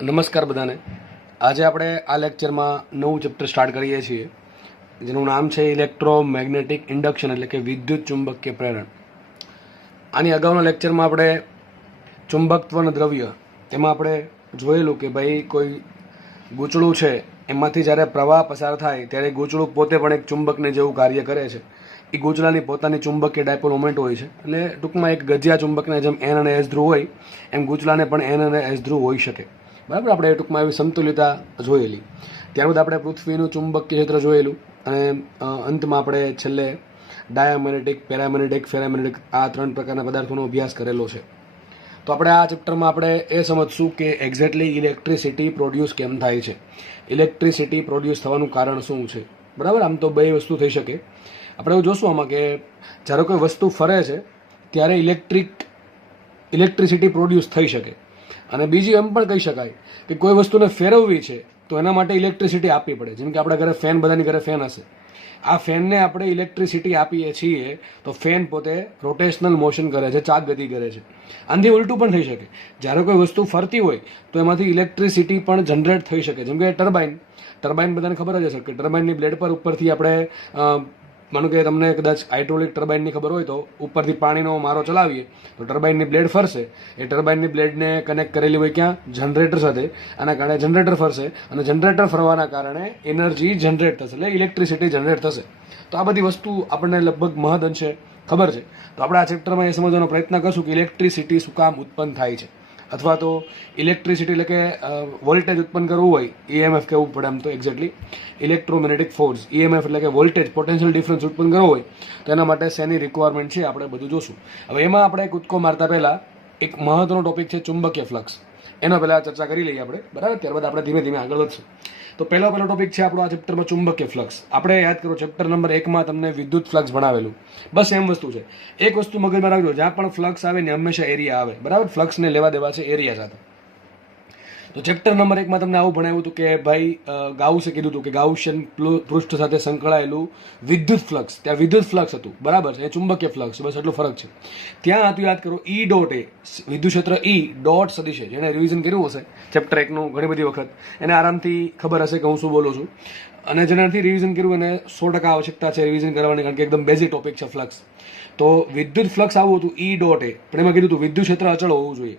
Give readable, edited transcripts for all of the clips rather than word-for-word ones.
નમસ્કાર બધાને. આજે આપણે આ લેક્ચરમાં નવું ચેપ્ટર સ્ટાર્ટ કરીએ છીએ જેનું નામ છે ઇલેક્ટ્રોમેગ્નેટિક ઇન્ડક્શન એટલે કે વિદ્યુત ચુંબકીય પ્રેરણ. આની અગાઉના લેક્ચરમાં આપણે ચુંબકત્વના દ્રવ્ય એમાં આપણે જોયેલું કે ભાઈ કોઈ ગૂંચળું છે એમાંથી જ્યારે પ્રવાહ પસાર થાય ત્યારે ગૂંચળું પોતે પણ એક ચુંબકને જેવું કાર્ય કરે છે. એ ગૂંચળાની પોતાની ચુંબકીય ડાયપોલ મોમેન્ટ હોય છે એટલે ટૂંકમાં એક ગજિયા ચુંબકને જેમ એન અને એસ ધ્રુવ હોય એમ ગૂંચળાને પણ એન અને એસ ધ્રુવ હોઈ શકે. બરાબર, આપણે ટૂંકમાં એવી સમતુલ્યતા જોયેલી. ત્યારબાદ આપણે પૃથ્વીનું ચુંબકીય ક્ષેત્ર જોયેલું અને અંતમાં આપણે છેલ્લે ડાયામેગ્નેટિક, પેરામેગ્નેટિક, ફેરામેગ્નેટિક આ 3 પ્રકારના પદાર્થોનો અભ્યાસ કરેલો છે. તો આપણે આ ચેપ્ટરમાં આપણે એ સમજશું કે એક્ઝેક્ટલી ઇલેક્ટ્રિસિટી પ્રોડ્યુસ કેમ થાય છે, ઇલેક્ટ્રિસિટી પ્રોડ્યુસ થવાનું કારણ શું છે. બરાબર, આમ તો બે વસ્તુ થઈ શકે. આપણે એવું જોશું આમાં કે જ્યારે કોઈ વસ્તુ ફરે છે ત્યારે ઇલેક્ટ્રિસિટી પ્રોડ્યુસ થઈ શકે. અને બીજી એમ પણ કહી શકાય કે કોઈ વસ્તુને ફેરવવી છે તો એના માટે ઇલેક્ટ્રિસિટી આપવી પડે. જેમ કે આપણા ઘરે ફેન, બધાની ઘરે ફેન હશે. આ ફેનને આપણે ઇલેક્ટ્રિસિટી આપીએ છીએ તો ફેન પોતે રોટેશનલ મોશન કરે છે, ચાક ગતિ કરે છે. આનાથી ઉલટું પણ થઈ શકે. જ્યારે કોઈ વસ્તુ ફરતી હોય તો એમાંથી ઇલેક્ટ્રિસિટી પણ જનરેટ થઈ શકે. જેમ કે ટર્બાઇન બધાને ખબર જ હશે કે ટર્બાઇનની બ્લેડ પર ઉપરથી આપણે માનો કે તમને કદાચ હાઇડ્રોલિક ટર્બાઇનની ખબર હોય તો ઉપરથી પાણીનો મારો ચલાવીએ તો ટર્બાઇનની બ્લેડ ફરશે. એ ટર્બાઇનની બ્લેડને કનેક્ટ કરેલી હોય ક્યાં? જનરેટર સાથે. આના કારણે જનરેટર ફરશે અને જનરેટર ફરવાના કારણે એનર્જી જનરેટ થશે, એટલે ઇલેક્ટ્રિસિટી જનરેટ થશે. તો આ બધી વસ્તુ આપણને લગભગ મહદઅંશે ખબર છે. તો આપણે આ ચેપ્ટરમાં એ સમજવાનો પ્રયત્ન કરશું કે ઇલેક્ટ્રિસિટી શું કામ ઉત્પન્ન થાય છે, અથવા તો ઇલેક્ટ્રિસિટી એટલે કે વોલ્ટેજ ઉત્પન્ન કરવું હોય ઈએમએફ કહેવું પડે. આમ તો એક્ઝેક્ટલી ઇલેક્ટ્રોમેગ્નેટિક ફોર્સ, ઈએમએફ એટલે કે વોલ્ટેજ પોટેન્શિયલ ડિફરન્સ ઉત્પન્ન કરવો હોય તો એના માટે શેની રિક્વાયરમેન્ટ છે આપણે બધું જોશું. હવે એમાં આપણે કૂદકો મારતા પહેલા એક મહત્વનો ટોપિક છે ચુંબકીય ફ્લક્સ. એનો પહેલા ચર્ચા કરી લઈએ આપણે, બરાબર. ત્યારબાદ આપણે ધીમે ધીમે આગળ વધશું. તો પહેલો ટોપિક છે આપણો આ ચેપ્ટરમાં ચુંબકીય ફ્લક્સ. આપણે યાદ કરો ચેપ્ટર નંબર 1માં તમને વિદ્યુત ફ્લક્સ ભણાવેલું. બસ એમ વસ્તુ છે. એક વસ્તુ મગજમાં રાખજો, જ્યાં પણ ફ્લક્સ આવે ને હંમેશા એરિયા આવે. બરાબર, ફ્લક્સને લેવા દેવા છે એરિયા સાથે. તો ચેપ્ટર નંબર 1માં તમને આવું ભણાવ્યું હતું કે ભાઈ ગાઉસે કીધું હતું કે ગાઉસિયન પૃષ્ઠ સાથે સંકળાયેલું વિદ્યુત ફ્લક્સ, ત્યાં વિદ્યુત ફ્લક્સ હતું. બરાબર છે, એ ચુંબકીય ફ્લક્સ, બસ એટલો ફરક છે. ત્યાં હતું યાદ કરો ઈ ડોટ એ, વિદ્યુત ક્ષેત્ર ઈ ડોટ સદિશ. જેને રિવિઝન કર્યું હશે ચેપ્ટર 1નું ઘણી બધી વખત એને આરામથી ખબર હશે કે હું શું બોલું છું. અને જેને નથી રિવિઝન કર્યું એને 100% આવશ્યકતા છે રિવિઝન કરવાની, કારણ કે એકદમ બેઝિક ટોપિક છે ફ્લક્સ. તો વિદ્યુત ફ્લક્સ આવું હતું ઈ ડોટ એ, પણ એમાં કીધું હતું વિદ્યુત ક્ષેત્ર અચળ હોવું જોઈએ.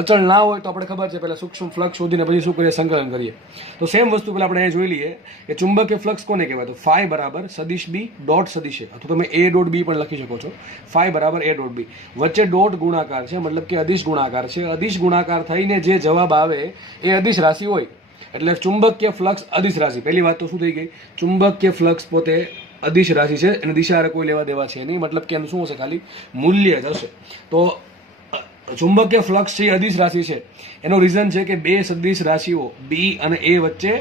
અચળ ના હોય તો આપણે ખબર છે પહેલા સૂક્ષ્મ ફ્લક્સ શોધીને પછી શું કરીએ? સંકલન કરીએ. તો સેમ વસ્તુ પહેલા આપણે એ જોઈ લઈએ કે ચુંબકીય ફ્લક્સ કોને કહેવાય? તો ફાઈ બરાબર સદિશ બી ડોટ સદિશ એ, અથવા તમે એ ડોટ બી પણ લખી શકો છો. ફાઈ બરાબર એ ડોટ બી, વચ્ચે ડોટ ગુણાકાર છે, મતલબ કે અદિશ ગુણાકાર છે. અદિશ ગુણાકાર થઈને જે જવાબ આવે એ અદિશ રાશિ હોય એટલે ચુંબકીય ફ્લક્સ અદિશ રાશિ. પહેલી વાત તો શું થઈ ગઈ? ચુંબકીય ફ્લક્સ પોતે અદિશ રાશિ છે, એને દિશા કોઈ લેવા દેવા છે નહીં, મતલબ કે એનું શું હશે? ખાલી મૂલ્ય જ હશે. તો ચુંબકીય ફ્લક્સ છે અદિશ રાશિ છે. એનો રીઝન છે કે બે સદિશ રાશિઓ બી અને એ વચ્ચે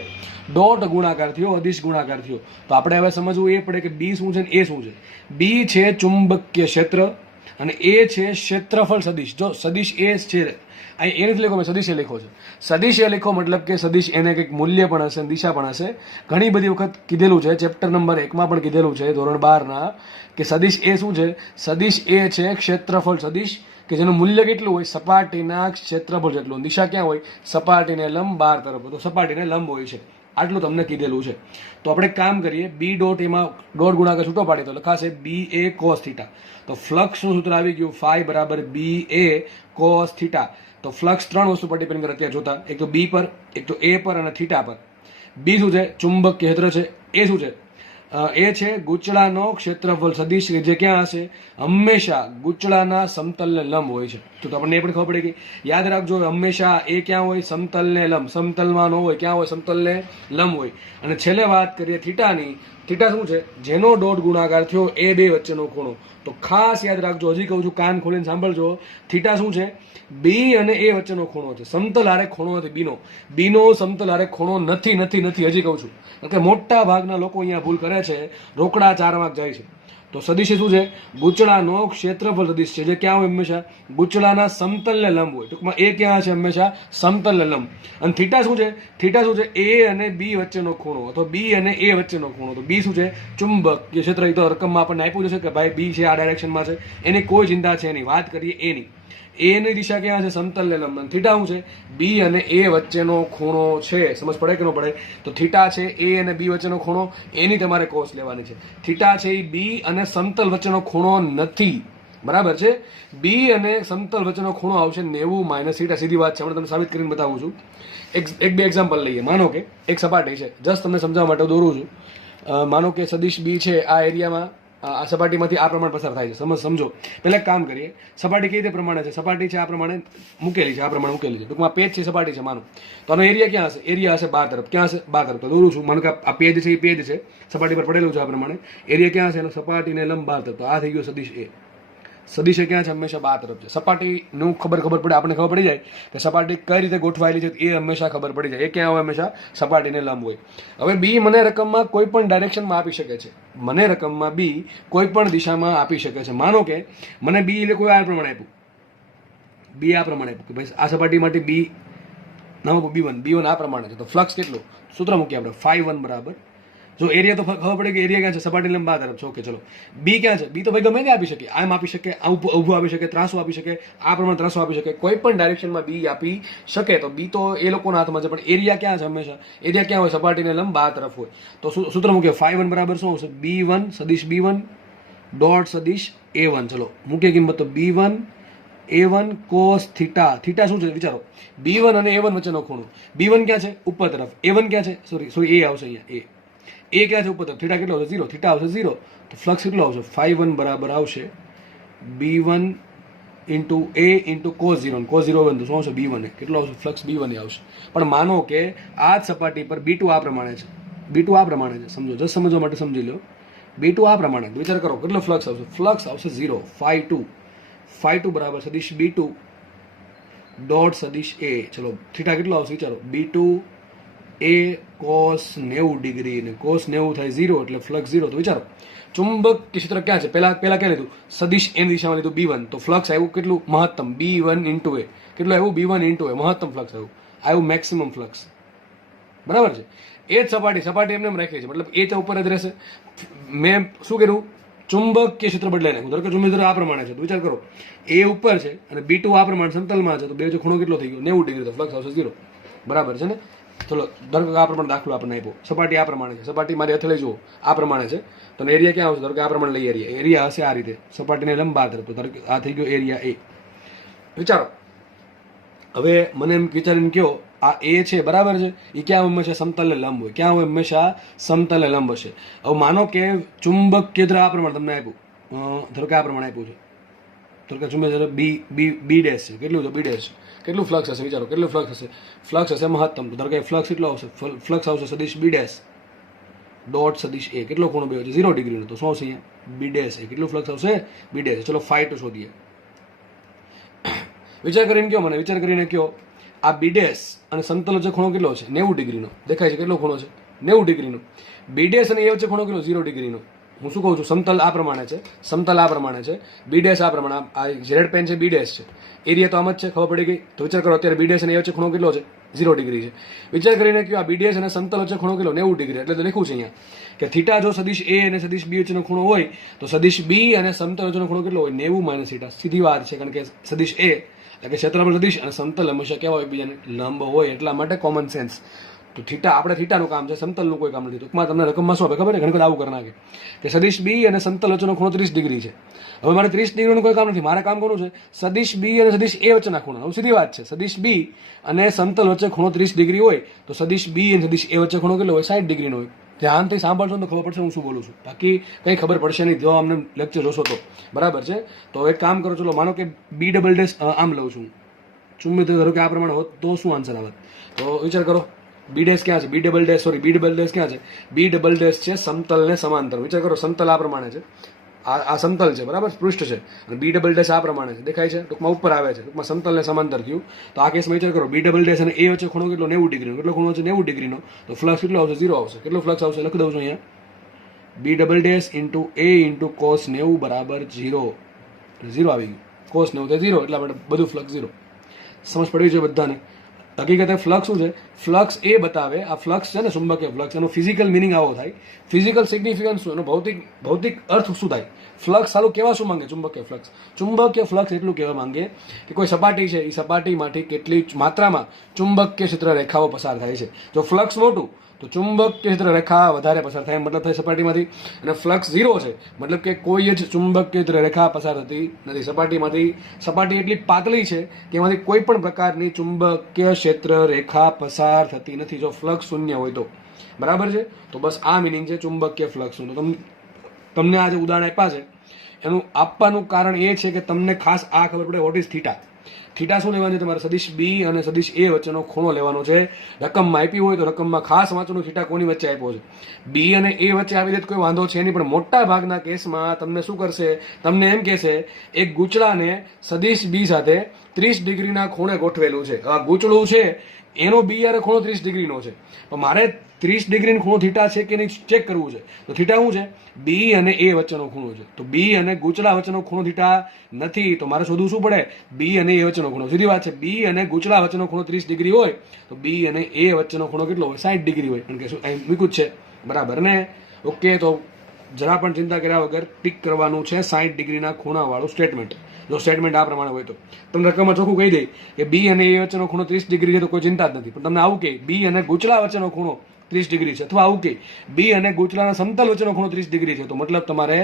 ડોટ ગુણાકાર થયો, અદિશ ગુણાકાર થયો. તો આપણે હવે સમજવું એ પડે કે બી શું છે ને એ શું છે. બી છે ચુંબકીય ક્ષેત્ર અને એ છે ક્ષેત્રફળ સદિશ. જો સદિશ એ છે, અહીં એ નથી લખો, મેં સદિશ એ લખ્યો છે. સદિશ એ લખો મતલબ કે સદિશ એને કંઈક મૂલ્ય પણ હશે, દિશા પણ હશે. ઘણી બધી વખત કીધેલું છે, ચેપ્ટર નંબર 1માં પણ કીધેલું છે ધોરણ 12ના, કે સદિશ એ શું છે? સદિશ એ છે ક્ષેત્રફળ સદિશ, કે જેનું મૂલ્ય કેટલું હોય? સપાટીના ક્ષેત્રફળ જેટલું. દિશા ક્યાં હોય? સપાટીને લંબ 12 તરફ, તો સપાટીને લંબ હોય છે. આટલું તમને કીધેલું છે. તો આપણે કામ કરીએ, બી ડોટ એમાં ડોટ ગુણાકાર છૂટો પાડીએ તો લખાશે બી એ કોસ થીટા. તો ફ્લક્સનું સૂત્ર આવી ગયું ફાઈ બરાબર બી એ કોસ થીટા. તો ફ્લક્સ 3 વસ્તુ પર ડિપેન્ડ કરે અત્યારે જોતા, એક તો બી પર, એક તો એ પર અને થીટા પર. બી શું છે? ચુંબકીય ક્ષેત્ર છે. એ શું છે? એ છે ગૂંચળાનો ક્ષેત્રફળ સદિશ, જે ક્યાં હશે? હંમેશા ગૂંચળાના સમતલને લંબ હોય છે. તો આપણને એ પણ ખબર પડી ગઈ. યાદ રાખજો, હંમેશા એ ક્યાં હોય? સમતલને લંબ. સમતલમાં ન હોય, ક્યાં હોય? સમતલને લંબ હોય. અને છેલ્લે વાત કરીએ થીટાની. થીટા શું છે? જેનો ડોટ ગુણાકાર થયો એ બે વચ્ચેનો ખૂણો. તો ખાસ યાદ રાખજો, હજી કહું છું, કાન ખોલીને સાંભળજો. થીટા શું છે? બી અને એ વચ્ચેનો ખૂણો છે. સમતલ હારે ખૂણો નથી બીનો. બીનો સમતલ હારે ખૂણો નથી નથી નથી હજી કહું છું. કારણ કે મોટા ભાગના લોકો અહીંયા ભૂલ કરે છે, રોકડા 4 માર્ક જાય છે. તો સદિશ શું છે? ગૂંચળાનો ક્ષેત્રફળ સદિશ છે, જે ક્યાં હોય? હંમેશા ગૂંચળાના સમતલને લંબ હોય. ટૂંકમાં એ ક્યાં હશે? હંમેશા સમતલને લંબ. અને થીટા શું છે? થીટા શું છે? એ અને બી વચ્ચેનો ખૂણો, અથવા બી અને એ વચ્ચેનો ખૂણો. તો બી શું છે? ચુંબકીય ક્ષેત્ર. એ તો રકમમાં આપણને આપ્યું છે કે ભાઈ બી છે આ ડાયરેક્શનમાં છે, એની કોઈ ચિંતા છે નહીં. વાત કરીએ એની. એ ની દિશા ક્યાં છે? સમતલને લંબ. થીટા શું છે? બી અને એ વચ્ચેનો ખૂણો છે. સમજ પડે કે ન પડે? તો થીટા છે એ અને બી વચ્ચેનો ખૂણો, એની તમારે કોસ લેવાની છે. થીટા છે એ બી અને સમતલ વચ્ચેનો ખૂણો નથી, બરાબર છે? બી અને સમતલ વચ્ચેનો ખૂણો આવશે 90 - થીટા. સીધી વાત છે, હમણાં તમને સાબિત કરીને બતાવું છું. એક બે એક્ઝામ્પલ લઈએ. માનો કે એક સપાટી છે, જસ્ટ તમને સમજાવવા માટે દોરું છું. માનો કે સદિશ બી છે, આ એરિયામાં આ સપાટીમાંથી આ પ્રમાણે પસાર થાય છે. સમજો. પહેલા એક કામ કરીએ. સપાટી કઈ રીતે પ્રમાણે છે? સપાટી છે આ પ્રમાણે મૂકેલી છે, આ પ્રમાણે મૂકેલી છે. ટૂંકમાં પેજ છે, સપાટી છે માનો. તો આનો એરિયા ક્યાં હશે? એરિયા હશે બાર તરફ. ક્યાં હશે? બાર તરફ. તો દોરું છું. માનો કે આ પેજ છે, એ પેજ છે, સપાટી પર પડેલું છે આ પ્રમાણે. એરિયા ક્યાં હશે? સપાટીને લંબ બાર તરફ. તો આ થઈ ગયો સદિશ એ. સદિશ એ ક્યાં છે? હંમેશા બાર તરફ છે. સપાટીનું ખબર પડે, આપણે ખબર પડી જાય કે સપાટી કઈ રીતે ગોઠવાયેલી છે, એ હંમેશા ખબર પડી જાય. એ ક્યાં હોય? હંમેશા સપાટીને લંબ હોય. હવે બી મને રકમમાં કોઈ પણ ડાયરેક્શનમાં આપી શકે છે. મને રકમમાં બી કોઈ પણ દિશામાં આપી શકે છે. માનો કે મને બી એટલે કોઈ આ પ્રમાણે આપ્યું, બી આ પ્રમાણે આપ્યું કે ભાઈ આ સપાટી માટે બી નામ B1 આ પ્રમાણે છે. તો ફ્લક્સ કેટલું? સૂત્ર મૂકીએ આપણે, φ1 બરાબર. જો એરિયા તો ખબર પડે કે એરિયા ક્યાં છે? સપાટી લંબ બાર તરફ છે. ઓકે, ચલો. બી ક્યાં છે? બી તો ભાઈ ગમે તે આપી શકે. આમ આપી શકે, ઊભું આપી શકે, ત્રાસું આપી શકે, આ પ્રમાણે ત્રાસું આપી શકે. કોઈ પણ ડાયરેક્શનમાં બી આપી શકે. તો બી તો એ લોકોના હાથમાં છે. પણ એરિયા ક્યાં છે? હંમેશા એરિયા ક્યાં હોય? સપાટીને લંબ બાર તરફ હોય. તો સૂત્ર મૂકીએ, φ1 બરાબર શું આવશે? B1 સદિશ B1 ડોટ સદિશ A1. ચલો મૂકીએ કિંમત. તો B1 A1 cos theta. Theta શું છે વિચારો? B1 અને A1 વચ્ચેનો ખૂણો. B1 ક્યાં છે? ઉપર તરફ. A1 ક્યાં છે? સોરી A આવશે અહીંયા. એ ક્યાં છે? ઉપર તરફ. થીટા કેટલો આવશે? 0. થીટા આવશે 0. તો ફ્લક્સ કેટલો આવશે? φ1 બરાબર આવશે B1 into A into cos 0. cos 0 બનતું શું આવશે? B1 કેટલો આવશે? ફ્લક્સ B1 આવશે. પણ માનો કે આ જ સપાટી પર B2 આ પ્રમાણે છે. B2 આ પ્રમાણે છે. સમજો, જસ્ટ સમજવા માટે સમજી લો. B2 આ પ્રમાણે. વિચાર કરો કેટલો ફ્લક્સ આવશે? ફ્લક્સ આવશે 0. φ2 બરાબર સદિશ B2 ડોટ સદિશ A. ચલો થીટા કેટલો આવશે વિચારો? B2 A cos 90 ડિગ્રી ને cos 90 થાય 0 એટલે ફ્લક્સ 0. તો વિચારો ચુંબક ક્ષેત્ર ક્યાં છે? પહેલા ક્યાં લીધું? સદિશ એની દિશામાં લીધું B1. તો ફ્લક્સ આવ્યું કેટલું? મહત્તમ B1 ઇન્ટુ A. કેટલું આવ્યું? B1 into A. મહત્તમ ફ્લક્સ આવ્યું મેક્સિમમ ફ્લક્સ. બરાબર છે? એ જ સપાટી એમને એમ રાખી છે, મતલબ એ તો ઉપર જ રહેશે. મેં શું કર્યું? ચુંબકીય ક્ષેત્ર બદલાઈ નાખ્યું. ધારો કે ચુંબકીય ક્ષેત્ર આ પ્રમાણે છે. તો વિચાર કરો એ ઉપર છે અને B2 આ પ્રમાણે સમતલમાં છે. તો બે વચ્ચે ખૂણો કેટલો થઈ ગયો? 90 ડિગ્રી. તો ફ્લક્સ આવશે 0. બરાબર છે ને? ચલો ધારો કે આ પ્રમાણે દાખલો આપણને આપ્યો. સપાટી આ પ્રમાણે છે. સપાટી મારી હથેળી જુઓ આ પ્રમાણે છે. તો એરિયા ક્યાં આવશે? ધારો કે આ પ્રમાણે લઈ એરિયા હશે આ રીતે. સપાટીને લંબ બાર તરફ. તો ધારો કે આ થઈ ગયો એરિયા A. વિચારો હવે મને એમ વિચારીને કયો આ A છે, બરાબર છે? એ ક્યાં હંમેશા સમતલને લંબ હોય. ક્યાં હોય? હંમેશા સમતલને લંબ હશે. હવે માનો કે ચુંબક ક્ષેત્ર આ પ્રમાણે તમને આપ્યું. ધારો કે આ પ્રમાણે આપ્યું છે. ધારો કે ચુંબક ક્ષેત્ર B ડેશ છે. કેટલું છે? B dash. કેટલું ફ્લક્સ હશે વિચારો? કેટલું ફ્લક્સ હશે? ફ્લક્સ હશે મહત્તમ. તો ધારો કે ફ્લક્સ કેટલો આવશે? ફ્લક્સ આવશે સદિશ B ડેશ ડોટ સદિશ A. કેટલો ખૂણો બે છે? 0 ડિગ્રીનો. તો શું આવશે અહીંયા? B dash A. કેટલું ફ્લક્સ આવશે? B dash. ચલો φ2 શોધીએ. વિચાર કરીને કયો મને, વિચાર કરીને કયો આ B ડેશ અને સમતલ વચ્ચે ખૂણો કેટલો છે? 90 ડિગ્રીનો. દેખાય છે કેટલો ખૂણો છે? 90 ડિગ્રીનો. B ડેશ અને A વચ્ચે ખૂણો કેટલો? 0 ડિગ્રીનો. હું શું કહું છું? સમતલ આ પ્રમાણે છે, સમતલ આ પ્રમાણે છે, B ડેશ આ પ્રમાણે. આ ઝેડ પેન છે, B ડેશ છે. એરિયા તો આમ જ છે, ખબર પડી ગઈ. તો વિચાર કરો અત્યારે B ડેશ અને A વચ્ચે ખૂણો કેટલો છે? 0 ડિગ્રી છે. વિચાર કરીને કયો આ B ડેશ અને સમતલ વચ્ચે ખૂણો કેટલો? 90 ડિગ્રી. એટલે તો લખ્યું છે અહીંયા કે થીટા જો સદિશ A અને સદિશ B વચ્ચેનો ખૂણો હોય તો સદિશ B અને સમતલ વચ્ચેનો ખૂણો કેટલો હોય? 90 - થીટા. સીધી વાત છે, કારણ કે સદિશ A એટલે કે ક્ષેત્રફળ સદિશ અને સમતલ હંમેશા કેવા હોય? બીજાને લંબ હોય. એટલા માટે કોમન સેન્સ. તો થીટા આપણે થીટાનું કામ છે, સમતલનું કોઈ કામ નથી. ટૂંકમાં તમને રકમમાં શું આપે ખબર છે? ઘણી વખત આવું કરી નાખે કે સદિશ B અને સમતલ વચ્ચેનો ખૂણો 30 ડિગ્રી છે. હવે મારે 30 ડિગ્રીનું કોઈ કામ નથી. મારે કામ કરવું છે સદિશ B અને સદિશ A વચ્ચેના ખૂણા. હવે સીધી વાત છે, સદિશ B અને સમતલ વચ્ચે ખૂણો 30 ડિગ્રી હોય તો સદિશ B અને સદિશ A વચ્ચે ખૂણો કેટલો હોય? 60 ડિગ્રીનો હોય. ધ્યાનથી સાંભળશો તો ખબર પડશે હું શું બોલું છું. બાકી કંઈ ખબર પડશે નહીં જો અમને લેક્ચર જોશો તો. બરાબર છે? તો એક કામ કરો, ચલો માનો કે B ડબલ ડેશ આમ લઉં છું. ચુંબક ધારો કે આ પ્રમાણે હોત તો શું આન્સર આવે? તો વિચાર કરો B ડેશ ક્યાં છે? B ડબલ ડેશ ક્યાં છે? B ડબલ ડેશ છે સમતલને સમાંતર. વિચાર કરો સમતલ આ પ્રમાણે છે, આ સમતલ છે, બરાબર? પૃષ્ઠ છે. અને B ડબલ ડેશ આ પ્રમાણે છે. દેખાય છે? ટૂંકમાં ઉપર આવે છે. ટૂંકમાં સમતલને સમાંતર થયું. તો આ કેસમાં વિચાર કરો B ડબલ ડેશ અને A વચ્ચે ખૂણો કેટલો? 90 ડિગ્રીનો. કેટલો ખૂણો છે? 90 ડિગ્રીનો. તો ફ્લક્સ કેટલો આવશે? 0 આવશે. કેટલો ફ્લક્સ આવશે? લખી દઉં છું અહીંયા. B double dash into A into cos 90 બરાબર 0. 0 આવી ગયું. cos 90 થાય 0 એટલા માટે બધું ફ્લક્સ 0. સમજ પડી છે બધાને? હકીકતે ફ્લક્સ શું છે? ફ્લક્સ એ બતાવે, આ ફ્લક્સ છે ને ચુંબકીય ફ્લક્સ, એનો ફિઝિકલ મિનિંગ આવો થાય, ફિઝિકલ સિગ્નિફિકન્સ શું, એનો ભૌતિક અર્થ શું થાય? ફ્લક્સ સારું કેવા શું માંગે? ચુંબકીય ફ્લક્સ એટલું કહેવા માંગે કે કોઈ સપાટી છે, એ સપાટીમાંથી કેટલી માત્રામાં ચુંબકીય ક્ષેત્ર રેખાઓ પસાર થાય છે. જો ફ્લક્સ મોટું તો ચુંબકીય ક્ષેત્ર રેખા વધારે પસાર થાય, મતલબ થાય સપાટીમાંથી. અને ફ્લક્સ 0 છે, મતલબ કે કોઈ જ ચુંબકીય ક્ષેત્ર રેખા પસાર થતી નથી સપાટીમાંથી. સપાટી એટલી પાતળી છે કે એમાંથી કોઈ પણ પ્રકારની ચુંબકીય ક્ષેત્ર રેખા પસાર થતી નથી, જો ફ્લક્સ શૂન્ય હોય તો. બરાબર છે? તો બસ આ મિનિંગ છે ચુંબકીય ફ્લક્સનું. તો તમને આ જે ઉદાહરણ આપ્યા છે એનું આપવાનું કારણ એ છે કે તમને ખાસ આ ખબર પડે વોટ ઇઝ થીટા. થીટા શું લેવાનું છે? તમારે સદિશ બી અને સદિશ એ વચ્ચેનો ખૂણો લેવાનો છે. રકમમાં આપી હોય તો રકમમાં ખાસ વાંચવાનું થીટા કોની વચ્ચે આપ્યો છે. બી અને એ વચ્ચે આવી રીતે કોઈ વાંધો છે નહીં, પણ મોટા ભાગના કેસમાં તમને શું કરશે? તમને એમ કહેશે એક ગૂંચળાને સદિશ બી સાથે 30 ડિગ્રીના ખૂણે ગોઠવેલું છે. આ ગૂંચળું છે એનો બી યારે ખૂણો 30 ડિગ્રીનો છે, પણ મારે 30 ડિગ્રીનો ખૂણો થીટા છે કે નહીં ચેક કરવું છે. તો થીટા શું છે? બી અને એ વચ્ચેનો ખૂણો છે. તો બી અને ગૂંચળા વચ્ચેનો ખૂણો થીટા નથી, તો મારે શોધવું શું પડે? બી અને એ વચ્ચેનો ખૂણો. સીધી વાત છે, બી અને ગૂંચળા વચ્ચેનો ખૂણો 30 ડિગ્રી હોય તો બી અને એ વચ્ચેનો ખૂણો કેટલો હોય? 60 ડિગ્રી હોય. કારણ કે શું અહીં મૂક્યું છે, બરાબર ને? ઓકે, તો જરા પણ ચિંતા કર્યા વગર ટીક કરવાનું છે 60 ડિગ્રીના ખૂણાવાળું સ્ટેટમેન્ટ. જો સ્ટેટમેન્ટ આ પ્રમાણે હોય તો તમને રકમમાં ચોખ્ખું કહી દે કે બી અને એ વચ્ચેનો ખૂણો 30 ડિગ્રી છે, તો કોઈ ચિંતા જ નથી. પણ તમને આવું કે બી અને ગૂંચળા વચ્ચેનો ખૂણો 30 ડિગ્રી છે, અથવા આવું કે બી અને ગૂંચળાના સમતલ વચ્ચેનો ખૂણો 30 ડિગ્રી છે, તો મતલબ તમારે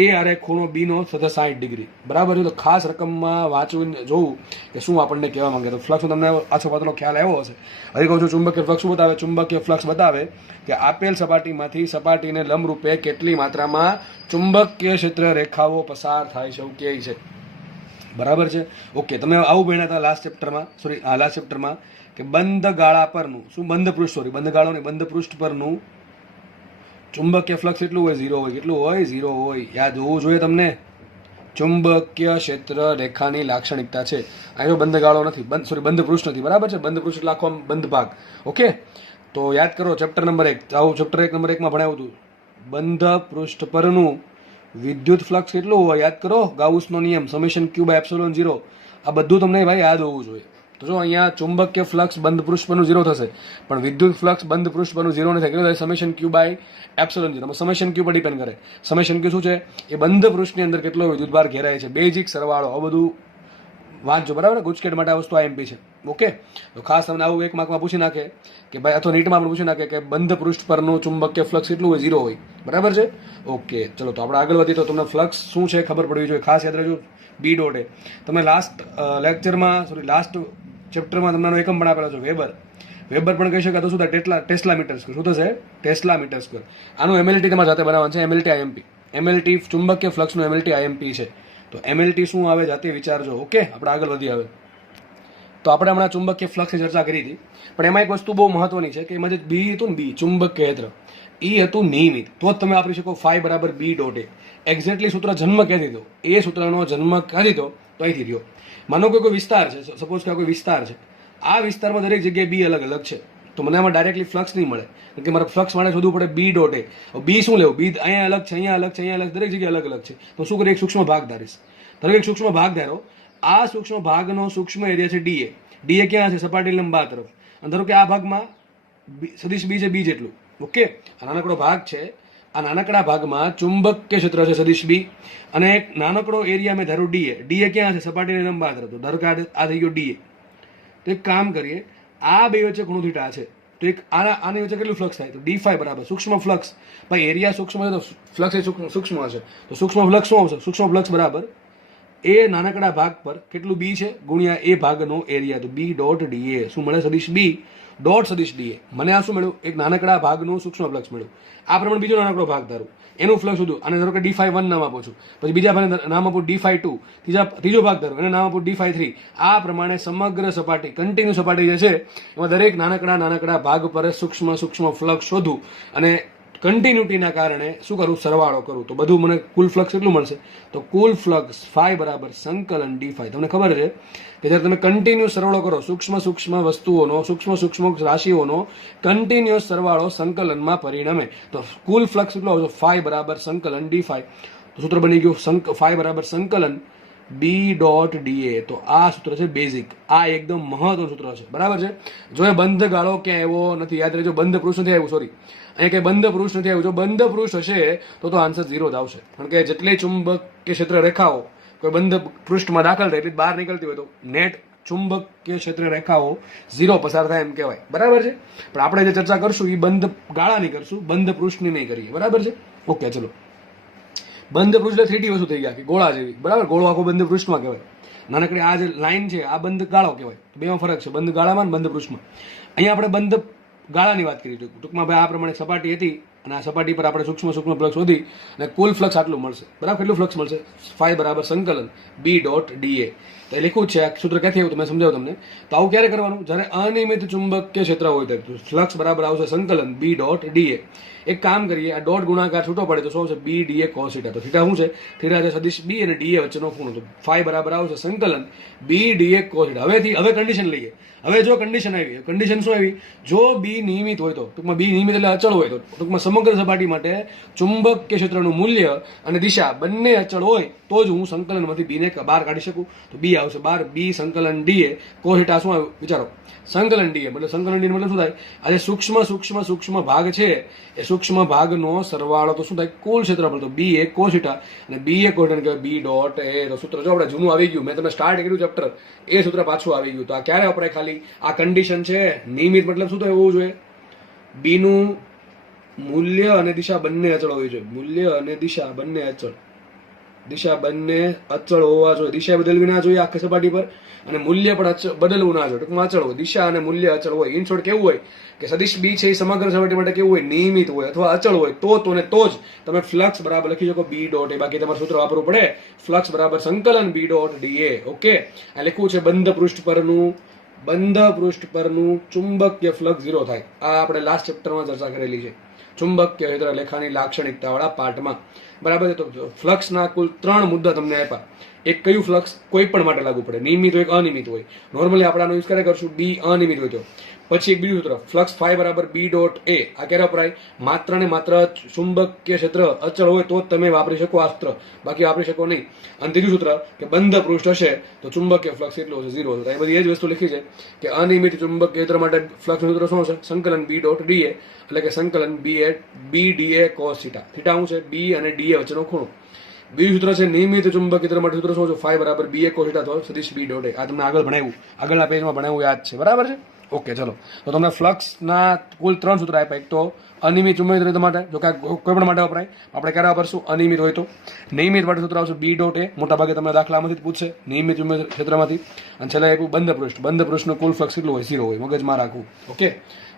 એ આરે ખૂણો બી નો થશે 60 ડિગ્રી. બરાબર છે? તો ખાસ રકમમાં વાંચવું, જોવું કે શું આપણને કહેવા માંગે. તો ફ્લક્સ તમને આછો પાતળો ખ્યાલ આવ્યો હશે. હજી કહું છું, ચુંબકીય ફ્લક્સ શું બતાવે? ચુંબકીય ફ્લક્સ બતાવે કે આપેલ સપાટીમાંથી સપાટીને લંબરૂપે કેટલી માત્રામાં ચુંબકીય ક્ષેત્ર રેખાઓ પસાર થાય છે, એવું કહે છે. બરાબર છે? ઓકે, તમે આવું ભણ્યા હતા લાસ્ટ ચેપ્ટરમાં કે બંધ ગાળા પરનું, શું બંધ પૃષ્ઠ, બંધ ગાળો ને બંધ પૃષ્ઠ પરનું ચુંબકીય ફ્લક્સ એટલું હોય? 0 હોય. કેટલું હોય? 0 હોય. યાદ હોવું જોઈએ તમને. ચુંબકીય ક્ષેત્ર રેખાની લાક્ષણિકતા છે. અહીં બંધ ગાળો નથી, બંધ પૃષ્ઠ નથી. બરાબર છે? બંધ પૃષ્ઠ એટલે આખો બંધ ભાગ. ઓકે, તો યાદ કરો ચેપ્ટર નંબર 1. આવું ચેપ્ટર 1 નંબર 1 માં ભણાવ્યું હતું. બંધ પૃષ્ઠ પરનું વિદ્યુત ફ્લક્સ કેટલું હોય? યાદ કરો, ગાઉસનો નિયમ, સમેશન ક્યુ બાય એપ્સિલોન 0. આ બધું તમને ભાઈ યાદ હોવું જોઈએ. તો જો અહીંયા ચુંબકીય ફ્લક્સ બંધ પૃષ્ઠ પરનું 0 થશે, પણ વિદ્યુત ફ્લક્સ બંધ પૃષ્ઠ પરનું 0 નથી. કેટલું થાય? Summation Q by epsilon 0. Summation Q પર ડિપેન્ડ કરે. સમેશન ક્યુ શું છે? એ બંધ પૃષ્ઠની અંદર કેટલો વિદ્યુતભાર ઘેરાય છે, બેઝિક સરવાળો. આ બધું વાંચજો, બરાબર? ગુજકેટ માટે આ વસ્તુ આઈએમપી છે. ઓકે, તો ખાસ તમને આવું એક માર્કમાં પૂછી નાખે કે ભાઈ, અથવા નીટમાં પણ પૂછી નાખે કે બંધ પૃષ્ઠ પરનું ચુંબકીય ફ્લક્સ કેટલું હોય? 0 હોય. બરાબર છે? ઓકે, ચલો તો આપણે આગળ વધીએ. તો તમને ફ્લક્સ શું છે ખબર પડવી જોઈએ. ખાસ યાદ રાખજો બી ડોટ એ. તમે લાસ્ટ ચેપ્ટરમાં તમને એકમ પણ આપેલો છે વેબર પણ કહી શકાય. તો શું થાય? Tesla metre square. શું થશે? Tesla metre square. આનું એમએલટી તમારે જાતે બનાવવાનું છે. MLT IMP. એમએલટી ચુંબકીય ફ્લક્સનું એમએલટી આઈએમપી છે. તો એમએલટી શું આવે જાતે વિચારજો. ઓકે, આપણે આગળ વધી આવે. તો આપણે હમણાં ચુંબકીય ફ્લક્સની ચર્ચા કરી હતી, પણ એમાં એક વસ્તુ બહુ મહત્વની છે કે એમાં જે બી હતું ને, બી ચુંબકીય ક્ષેત્ર, એ હતું નિયમિત. તો જ તમે વાપરી શકો φ બરાબર બી ડોટ એ. એક્ઝેક્ટલી સૂત્ર જન્મ ક્યાંથી દીધો? એ સૂત્રનો જન્મ ક્યાંથી થયો? તો અહીંથી થયો. માનો કે કોઈ વિસ્તાર છે, સપોઝ કે કોઈ વિસ્તાર છે, આ વિસ્તારમાં દરેક જગ્યાએ બી અલગ અલગ છે, તો મને આમાં ડાયરેક્ટલી ફ્લક્સ નહીં મળે, કારણ કે મારે ફ્લક્સ માટે શોધવું પડે બી ડોટ એ. બી શું લેવું? બી અહીંયા અલગ છે, અહીંયા અલગ છે, અહીંયા અલગ, દરેક જગ્યાએ અલગ અલગ છે. તો શું કરીએ? એક સૂક્ષ્મ ભાગ ધારીશ. દરેક એક સૂક્ષ્મ ભાગ ધારો. આ સૂક્ષ્મ ભાગનો સૂક્ષ્મ એરિયા છે ડીએ. ડીએ ક્યાં છે? સપાટી લંબા તરફ. અને ધારો કે આ ભાગમાં સદિશ બી છે, બી જેટલું. ઓકે, આ નાનકડો ભાગ છે. આ નાનકડા ભાગમાં ચુંબકીય ક્ષેત્ર છે સદિશ બી, અને એક નાનકડો એરિયા મેં ધારો ડીએ. ડીએ ક્યાં છે? સપાટીની લંબા તરફ. તો ધારો કે આ થઈ ગયો ડીએ. તો એક કામ કરીએ, આ બે વચ્ચે ખૂણો થીટા છે, તો એક આની વચ્ચે કેટલું ફ્લક્સ થાય? તો ડી5 બરાબર સૂક્ષ્મ ફ્લક્સ. ભાઈ એરિયા સૂક્ષ્મ છે તો ફ્લક્સ એ સૂક્ષ્મ હશે. તો સૂક્ષ્મ ફ્લક્સ શું આવશે? સૂક્ષ્મ ફ્લક્સ બરાબર એ નાનકડા ભાગ પર કેટલું બી છે ગુણ્યા એ ભાગનો એરિયા. તો બી ડોટ ડીએ શું મળે? સદિશ બી ડોટ સદિશ ડીએ. મને આ શું મળ્યું? એક નાનકડા ભાગનું સૂક્ષ્મ ફ્લક્સ મળ્યું. આ પ્રમાણે બીજો નાનકડો ભાગ ધારું, એનું ફ્લક્સ શોધું. અને ધારો કે ડી5 1 નામ આપું છું, પછી બીજા ભાગને નામ આપું ડી5 2, ત્રીજો ભાગ ધારો એને નામ આપું ડી5 3. આ પ્રમાણે સમગ્ર સપાટી, કન્ટિન્યુ સપાટી જે છે એમાં દરેક નાનકડા ભાગ પર સૂક્ષ્મ ફ્લક્સ શોધું, અને કન્ટિન્યુટીના કારણે શું કરું? સરવાળો કરું. તો બધું મને કુલ ફ્લક્સ કેટલું મળશે? તો કુલ ફ્લક્સ φ બરાબર સંકલન ડી5. તમને ખબર છે કે જ્યારે તમે કન્ટિન્યુ સરવાળો કરો, સૂક્ષ્મ વસ્તુઓનો, સૂક્ષ્મ રાશિઓનો કન્ટિન્યુઅસ સરવાળો સંકલનમાં પરિણમે, તો કુલ ફ્લક્સ કેટલો આવશે? φ બરાબર સંકલન ડી5. તો સૂત્ર બની ગયું φ બરાબર સંકલન B.DA. તો આ સૂત્ર છે બેઝિક, આ એકદમ મહત્વનું સૂત્ર છે, બરાબર છે. જો એ બંધ ગાળો ક્યાં આવ્યો નથી, યાદ રહેજો, બંધ પૃષ્ઠ નથી આવ્યું, સોરી, અહીંયા કઈ બંધ પૃષ્ઠ નથી આવ્યું. જો બંધ પૃષ્ઠ હશે તો આન્સર 0 જ આવશે, કારણ કે જેટલી ચુંબકીય ક્ષેત્ર રેખાઓ કોઈ બંધ પૃષ્ઠમાં દાખલ થાય એટલે બહાર નીકળતી હોય તો નેટ ચુંબકીય ક્ષેત્ર રેખાઓ 0 પસાર થાય એમ કહેવાય, બરાબર છે. પણ આપણે જે ચર્ચા કરશું એ બંધ ગાળાની કરશું, બંધ પૃષ્ઠની નહીં કરીએ, બરાબર છે. ઓકે, ચલો. બંધ પૃષ્ઠ 3D વસ્તુ થઈ ગયા કે ગોળા જેવી, બરાબર. ગોળો આખો બંધ પૃષ્ઠમાં કહેવાય. નાનકડી આ જે લાઈન છે આ બંધ ગાળો કહેવાય. બેમાં ફરક છે, બંધ ગાળામાં અને બંધ પૃષ્ઠમાં. અહીંયા આપણે બંધ ગાળાની વાત કરી. ટૂંકમાં ભાઈ આ પ્રમાણે સપાટી હતી અને આ સપાટી પર આપણે સૂક્ષ્મ ફ્લક્સ શોધી અને કુલ ફ્લક્સ આટલું મળશે, બરાબર. કેટલું ફ્લક્સ મળશે? phi બરાબર સંકલન B.DA. તો એ લખ્યું છે, આ સૂત્ર ક્યાંથી આવ્યું તમે સમજાવું તમને. તો આવું ક્યારે કરવાનું? જ્યારે અનિયમિત ચુંબકીય ક્ષેત્ર હોય તો ફ્લક્સ બરાબર આવશે સંકલન B.DA. એક કામ કરીએ, આ ડોટ ગુણાકાર છૂટો પડે તો શું આવશે? B.DA cos θ. તો થીટા શું છે? થીટા છે સદિશ B અને DA વચ્ચેનો ખૂણો. તો phi બરાબર આવશે સંકલન B.DA cos θ. હવે કન્ડિશન લઈએ. હવે જો કન્ડિશન આવી, કન્ડિશન શું આવી? જો B નિયમિત હોય તો, ટૂંકમાં B નિયમિત એટલે અચળ હોય તો, ટૂંકમાં સમગ્ર સપાટી માટે ચુંબકીય ક્ષેત્રનું મૂલ્ય અને દિશા બંને અચળ હોય તો જ હું સંકલનમાંથી B ને બહાર કાઢી શકું. તો B આવશે બહાર, B સંકલન DA cos θ. શું આવ્યું વિચારો? સંકલન DA મતલબ સંકલન DA મતલબ શું થાય? આ જે સૂક્ષ્મ ભાગ છે એ સૂક્ષ્મ ભાગનો સરવાળો તો શું થાય? કુલ ક્ષેત્રફળ. તો BA cos θ અને BA cos θ કહેવાય B.A. તો સૂત્ર જો આપણે જૂનું આવી ગયું, મેં તમને સ્ટાર્ટ કર્યું ચેપ્ટર, એ સૂત્ર પાછું આવી ગયું. તો આ ક્યારે વપરાય? ખાલી આ કન્ડિશન છે. નિયમિત મતલબ શું થાય હોવું જોઈએ? B નું મૂલ્ય અને દિશા બંને અચળ હોવી જોઈએ. મૂલ્ય અને દિશા બંને અચળ, દિશા બંને અચળ હોવા જોઈએ. દિશા બદલવી ના જોઈએ આખી સપાટી પર, અને મૂલ્ય પણ બદલવું ના જોઈએ. ટૂંકમાં અચળ હોય, દિશા અને મૂલ્ય અચળ હોય. ઇન શોર્ટ કેવું હોય કે સદિશ B છે એ સમગ્ર સપાટી માટે કેવું હોય? નિયમિત હોય અથવા અચળ હોય. તો જ તમે ફ્લક્સ બરાબર લખી શકો B.A. બાકી તમારે સૂત્ર વાપરવું પડે, ફ્લક્સ બરાબર સંકલન B.DA. ઓકે, આ લખ્યું છે બંધ પૃષ્ઠ પરનું ચુંબકીય ફ્લક્સ 0 થાય. આ આપણે લાસ્ટ ચેપ્ટરમાં ચર્ચા કરેલી છે, ચુંબકીય ક્ષેત્ર લેખાની લાક્ષણિકતાવાળા પાઠમાં, બરાબર છે. તો ફ્લક્સના કુલ 3 મુદ્દા તમને આપ્યા. એક કયું ફ્લક્સ કોઈ પણ માટે લાગુ પડે, નિયમિત હોય કે અનિયમિત હોય. નોર્મલી આપણે આનો યુઝ ક્યારે કરશું? B અનિયમિત હોય તો. પછી એક બીજું સૂત્ર, ફ્લક્સ phi બરાબર B.A. આ ક્યારે વપરાય? માત્ર ને માત્ર ચુંબકીય ક્ષેત્ર અચળ હોય તો જ તમે વાપરી શકો આ સૂત્ર, બાકી વાપરી શકો નહીં. અને ત્રીજું સૂત્ર કે બંધ પૃષ્ઠ હશે તો ચુંબકીય ફ્લક્સ એટલું હશે 0 હશે. એ બધી એ જ વસ્તુ લખી છે કે અનિયમિત ચુંબકીય ક્ષેત્ર માટે ફ્લક્સનું સૂત્ર શું હશે? સંકલન B.DA એટલે કે સંકલન B.DA cos θ. થીટા શું છે? B અને DA વચ્ચેનો ખૂણો. બીજું સૂત્ર છે નિયમિત ચુંબકીય ક્ષેત્ર માટે સૂત્ર શું છે? phi બરાબર BA cos θ તો સદિશ B.A. આ તમને આગળ ભણાવ્યું, આગળના પેજમાં ભણાવ્યું, યાદ છે, બરાબર છે. ઓકે, ચલો. તો તમને ફ્લક્સના કુલ 3 સૂત્ર આપ્યા. એક તો અનિયમિત ચુંબકીય ક્ષેત્ર માટે, જો કે કોઈ પણ માટે વપરાય, આપણે ક્યારે વાપરશું? અનિયમિત હોય તો. નિયમિત માટે સૂત્ર આવશે B.A. મોટા ભાગે તમને દાખલામાંથી જ પૂછશે, નિયમિત ચુંબકીય ક્ષેત્રમાંથી. અને છેલ્લે આપ્યું બંધ પૃષ્ઠનું કુલ ફ્લક્સ કેટલું હોય? 0 હોય. મગજમાં રાખવું. ઓકે,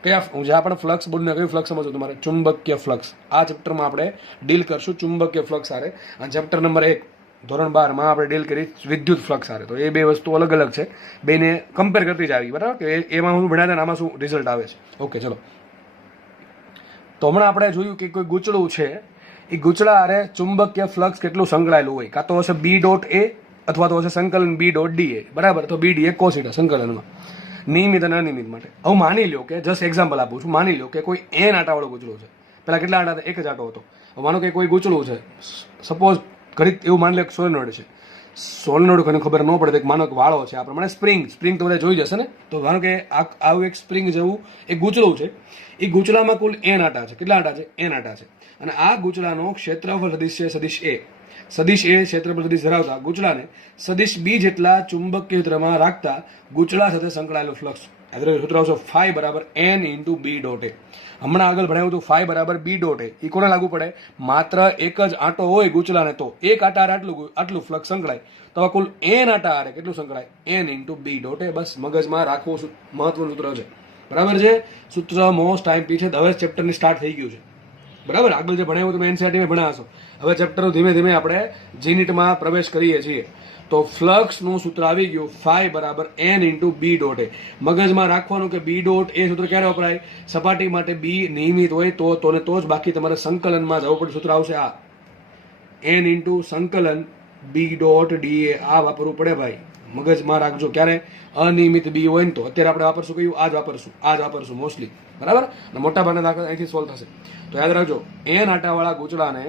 જ્યાં આપણે ફ્લક્સ બોર્ડને કયું ફ્લક્સ સમજો તમારે? ચુંબકીય ફ્લક્સ. આ ચેપ્ટરમાં આપણે ડીલ કરશું ચુંબકીય ફ્લક્સ સાથે. અને ચેપ્ટર નંબર 1 ધોરણ 12 આપણે ડીલ કરી વિદ્યુત ફ્લક્સ સાથે. તો એ બે વસ્તુ અલગ અલગ છે, બેને કમ્પેર કરતી જ આવી, બરાબર કે એમાં શું ભણ્યા હતા આમાં શું રિઝલ્ટ આવે છે. ઓકે, ચલો. તો હમણાં આપણે જોયું કે કોઈ ગૂંચળું છે, એ ગૂંચળા હારે ચુંબકીય ફ્લક્સ કેટલું સંકળાયેલું હોય. કાં તો હશે B.A અથવા તો હશે સંકલન B.DA, બરાબર. તો B.DA cos θ સંકલનમાં નિયમિત અને અનિયમિત માટે. હવે માની લો કે જસ્ટ એક્ઝામ્પલ આપું છું, માની લો કે કોઈ n આટાવાળું ગૂંચળું છે. પેલા કેટલા આટા હતા? એક જ આટો હતો. માનો કે કોઈ ગૂંચળું છે, સપોઝ ઘડી એવું માની લો કે સોલેનોઇડ છે. સોલેનોઇડ ઘણી ખબર ન પડે તો માનો કે વાળો છે, આ પ્રમાણે સ્પ્રિંગ તો બધા જોઈ જશે ને. તો માનો કે આવું એક સ્પ્રિંગ જેવું એક ગૂંચળું છે. એ ગૂંચળામાં કુલ n આટા છે. કેટલા આટા છે? n આટા છે. અને આ ગૂંચળાનો ક્ષેત્રફળ સદિશ છે સદિશ A. સદિશ A ક્ષેત્રફળ સદિશ ધરાવતા ગૂંચળાને સદિશ B જેટલા ચુંબકીય ક્ષેત્રમાં રાખતા ગૂંચળા સાથે સંકળાયેલું ફ્લક્સ. સૂત્ર આવશે phi બરાબર n × B.A. હમણાં આગળ ભણાવ્યું હતું phi બરાબર B.A. એ કોને લાગુ પડે? માત્ર એક જ આંટો હોય ગૂંચળાને તો એક આટા આટલું ફ્લક્સ સંકળાય. તો કુલ n આટા હારે કેટલું સંકળાય? n × B.A. બસ મગજમાં રાખવું મહત્વનું સૂત્ર છે, બરાબર છે. સૂત્ર મોસ્ટ ટાઈમ છે. હવે ચેપ્ટરની સ્ટાર્ટ થઈ ગયું છે, બરાબર. આગળ જે ભણાવ્યું તમે NCERT ભણ્યા હશો. હવે ચેપ્ટર ધીમે ધીમે આપણે જીનીટમાં પ્રવેશ કરીએ છીએ. તો ફ્લક્સનું સૂત્ર આવી ગયું phi બરાબર n × B.A. મગજમાં રાખવાનું કે B.A સૂત્ર ક્યારે વપરાય? સપાટી માટે B નિયમિત હોય તો જ, બાકી તમારે સંકલનમાં જવું પડે. સૂત્ર આવશે આ n × સંકલન B.DA. આ વાપરવું પડે ભાઈ, મગજમાં રાખજો. ક્યારે? અનિયમિત B હોય ને તો. અત્યારે આપણે વાપરશું કયું? આ જ વાપરશું મોસ્ટલી, બરાબર. અને મોટા ભાગના દાખલા અહીંથી સોલ્વ થશે. તો યાદ રાખજો, n આટાવાળા ગૂંચળાને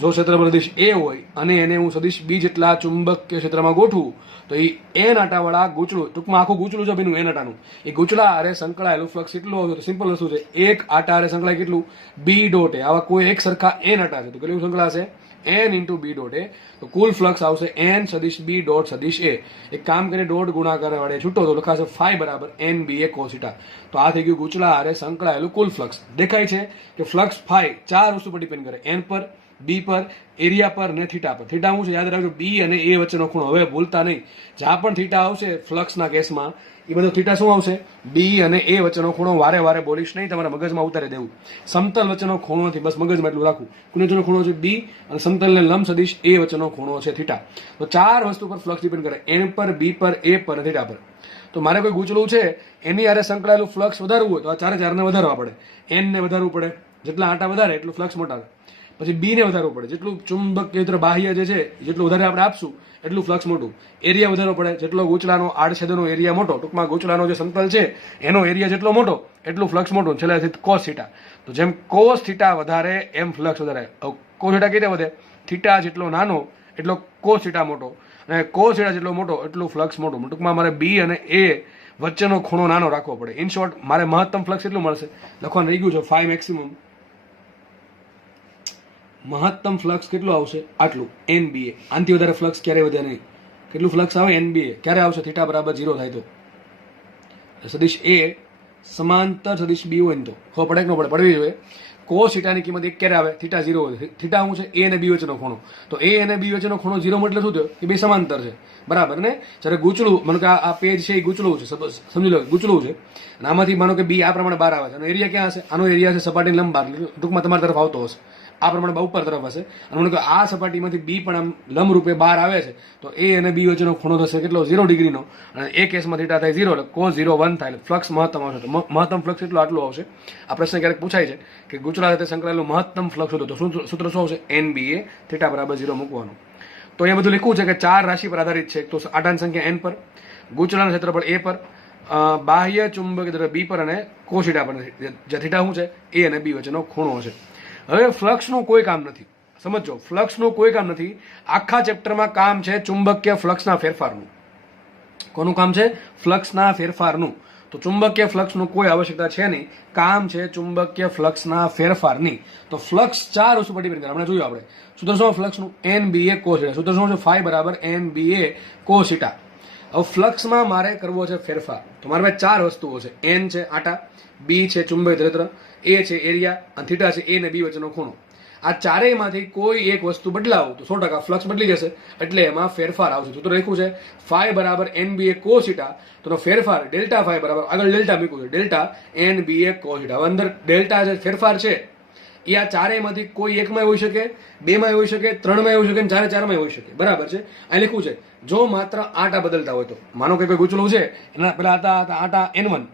જો ક્ષેત્રફળ સદિશ એ હોય અને એને હું સદિશ બી જેટલા ચુંબકીય ક્ષેત્રમાં ગોઠવું તો એ એન આટાવાળા ગૂંચળું, ટૂંકમાં આખું ગૂંચળું છે એન આટાનું, એ ગૂંચળા આરે સંકળાયેલું ફ્લક્સ કેટલું આવશે? તો સિમ્પલ વસ્તુ છે, એક આટા આરે સંકળાય કેટલું? બી ડોટ એ. આવા કોઈ એક સરખા એન આટા છે તો કેટલું સંકળાશે? એન ઇન્ટુ બી ડોટ એ. તો કુલ ફ્લક્સ આવશે એન સદિશ બી ડોટ સદિશ એ. એક કામ કરીને ડોટ ગુણાકાર વડે છૂટો તો લખાશે ફાઈ બરાબર એન બી એ કોસીટા. તો આ થઈ ગયું ગૂંચળા આરે સંકળાયેલું કુલ ફ્લક્સ. દેખાય છે કે ફ્લક્સ ફાઈ ચાર વસ્તુ પર ડિપેન્ડ કરે, એન પર, બી પર, એરિયા પર ને થીટા પર. થીટા શું છે યાદ રાખજો, બી અને એ વચ્ચેનો ખૂણો. હવે ભૂલતા નહીં, જ્યાં પણ થીટા આવશે ફ્લક્સના કેસમાં એ બધો થીટા શું આવશે? બી અને એ વચ્ચેનો ખૂણો. વારે વારે બોલીશ નહીં, તમારા મગજમાં ઉતારી દેવું. સમતલ વચ્ચેનો ખૂણો નથી, બસ મગજમાં એટલું રાખવું. કોની વચ્ચેનો ખૂણો છે? બી, અને સમતલને લંબ સદિશ એ વચ્ચેનો ખૂણો છે થીટા. તો ચાર વસ્તુ પર ફ્લક્સ ડિપેન્ડ કરે, એન પર, બી પર, એ પર, થીટા પર. તો મારે કોઈ ગૂંચળું છે એની આરે સંકળાયેલું ફ્લક્સ વધારવું હોય તો આ ચારે ચારને વધારવા પડે. એન ને વધારવું પડે, જેટલા આટા વધારે એટલું ફ્લક્સ મોટા. પછી બી ને વધારવું પડે, જેટલું ચુંબકીય બાહ્ય જે છે જેટલું વધારે આપણે આપશું એટલું ફ્લક્સ મોટું. એરિયા વધારવો પડે, જેટલો ગૂંચળાનો આડછેદનો એરિયા મોટો, ટૂંકમાં ગૂંચળાનો જે સમતલ છે એનો એરિયા જેટલો મોટો એટલું ફ્લક્સ મોટું. છેલ્લે કોસ થીટા. તો જેમ કોસ થીટા વધારે એમ ફ્લક્સ વધારે. કોસ થીટા કેવી રીતે વધે? થીટા જેટલો નાનો એટલો કોસ થીટા મોટો, અને કોસ થીટા જેટલો મોટો એટલું ફ્લક્સ મોટું. ટૂંકમાં મારે બી અને એ વચ્ચેનો ખૂણો નાનો રાખવો પડે. ઇન શોર્ટ મારે મહત્તમ ફ્લક્સ એટલું મળશે, લખવાનું રહી ગયું છે ફાઈ મેક્સિમમ. મહત્તમ ફ્લક્સ કેટલું આવશે? આટલું, એન બી એ. આનાથી વધારે ફ્લક્સ ક્યારેય વધે નહીં. કેટલું ફ્લક્સ આવે? એન બી એ. ક્યારે આવશે? થીટા બરાબર 0 થાય તો. સદિશ એ સમાંતર સદિશ બી હોય ને તો ખબર પડે કે ન પડે? પડવી જોઈએ. કોસ થીટાની કિંમત 1 ક્યારે આવે? થીટા 0 હોય. થીટા શું છે? એ અને બી વચ્ચેનો ખૂણો. તો એ અને બી વચ્ચેનો ખૂણો 0 એટલે શું થયો? એ બે સમાંતર છે, બરાબર ને? જ્યારે ગૂંચળું, માનો કે આ પેજ છે એ ગૂંચળું છે, સમજી લો ગૂંચળું છે, અને આમાંથી માનો કે બી આ પ્રમાણે બહાર આવે છે, અને એરિયા ક્યાં હશે? આનો એરિયા છે સપાટીની લંબ બહાર, ટૂંકમાં તમારી તરફ આવતો હશે, આ પ્રમાણે ઉપર તરફ હશે. અને માનો કે આ સપાટીમાંથી બી પણ આમ લંબ રૂપે બહાર આવે છે, તો એ અને બી વચ્ચેનો ખૂણો થશે કેટલો? 0 ડિગ્રીનો. અને એ કેસમાં થીટા થાય 0, એટલે cos 0 1 થાય, એટલે ફ્લક્સ મહત્તમ આવશે. તો મહત્તમ ફ્લક્સ એટલું આટલું આવશે. આ પ્રશ્ન ક્યારેક પૂછાય છે કે ગૂંચળા સાથે સંકળાયેલું મહત્તમ ફ્લક્સ હતું તો સૂત્ર શું આવશે? એન બી એ, થીટા બરાબર 0 મૂકવાનું. તો અહીંયા બધું લખ્યું છે કે ચાર રાશિ પર આધારિત છે. તો આટાની સંખ્યા એન પર, ગૂંચળાના ક્ષેત્રફળ એ પર, બાહ્ય ચુંબકીય દ્રવ્ય બી પર, અને કોસ થીટા પર. જે થીટા શું છે? એ અને બી વચ્ચેનો ખૂણો છે. હવે ફ્લક્સનું કોઈ કામ નથી, સમજો, ફ્લક્સનું કોઈ કામ નથી. આખા ચેપ્ટરમાં કામ છે ચુંબકીય ફ્લક્સના ફેરફારનું. કોનું કામ છે? ફ્લક્સના ફેરફારનું. તો ચુંબકીય ફ્લક્સનું કોઈ આવશ્યકતા છે નહીં, કામ છે ચુંબકીય ફ્લક્સના ફેરફારની. તો ફ્લક્સ ચાર વસ્તુ પર ડિપેન્ડ કરે. હમણાં જોયું આપણે સૂત્ર શું ફ્લક્સનું? એન બી એ કોસ થીટા. સૂત્ર શું છે? ફાઈ બરાબર એન બી એ કોસ થીટા. હવે ફ્લક્સમાં મારે કરવો છે ફેરફાર, તો મારે પાસે ચાર વસ્તુઓ છે. એન છે આટા, બી છે ચુંબકીય ક્ષેત્ર, એ છે એરિયા, અને થીટા છે એ ને બી વચ્ચેનો ખૂણો. આ ચારેયમાંથી કોઈ એક વસ્તુ બદલાવ તો 100% ફ્લક્સ બદલી જશે, એટલે એમાં ફેરફાર આવશે. સૂત્ર લખ્યું છે ફાઈ બરાબર એન બી એ કોસ થીટા. તો ફેરફાર ડેલ્ટા ફાઈ બરાબર, આગળ ડેલ્ટા મૂક્યું છે, ડેલ્ટા એન બી એ કોસ થીટા. હવે અંદર ડેલ્ટા જે ફેરફાર છે એ આ ચારેયમાંથી કોઈ એકમાં હોઈ શકે, બેમાં હોઈ શકે, ત્રણમાં હોઈ શકે, અને ચારમાં હોઈ શકે, બરાબર છે? અહીં લખ્યું છે જો માત્ર આટા બદલતા હોય તો. માનો કે કોઈ ગૂંચળું છે, એના પેલા હતા આટા N1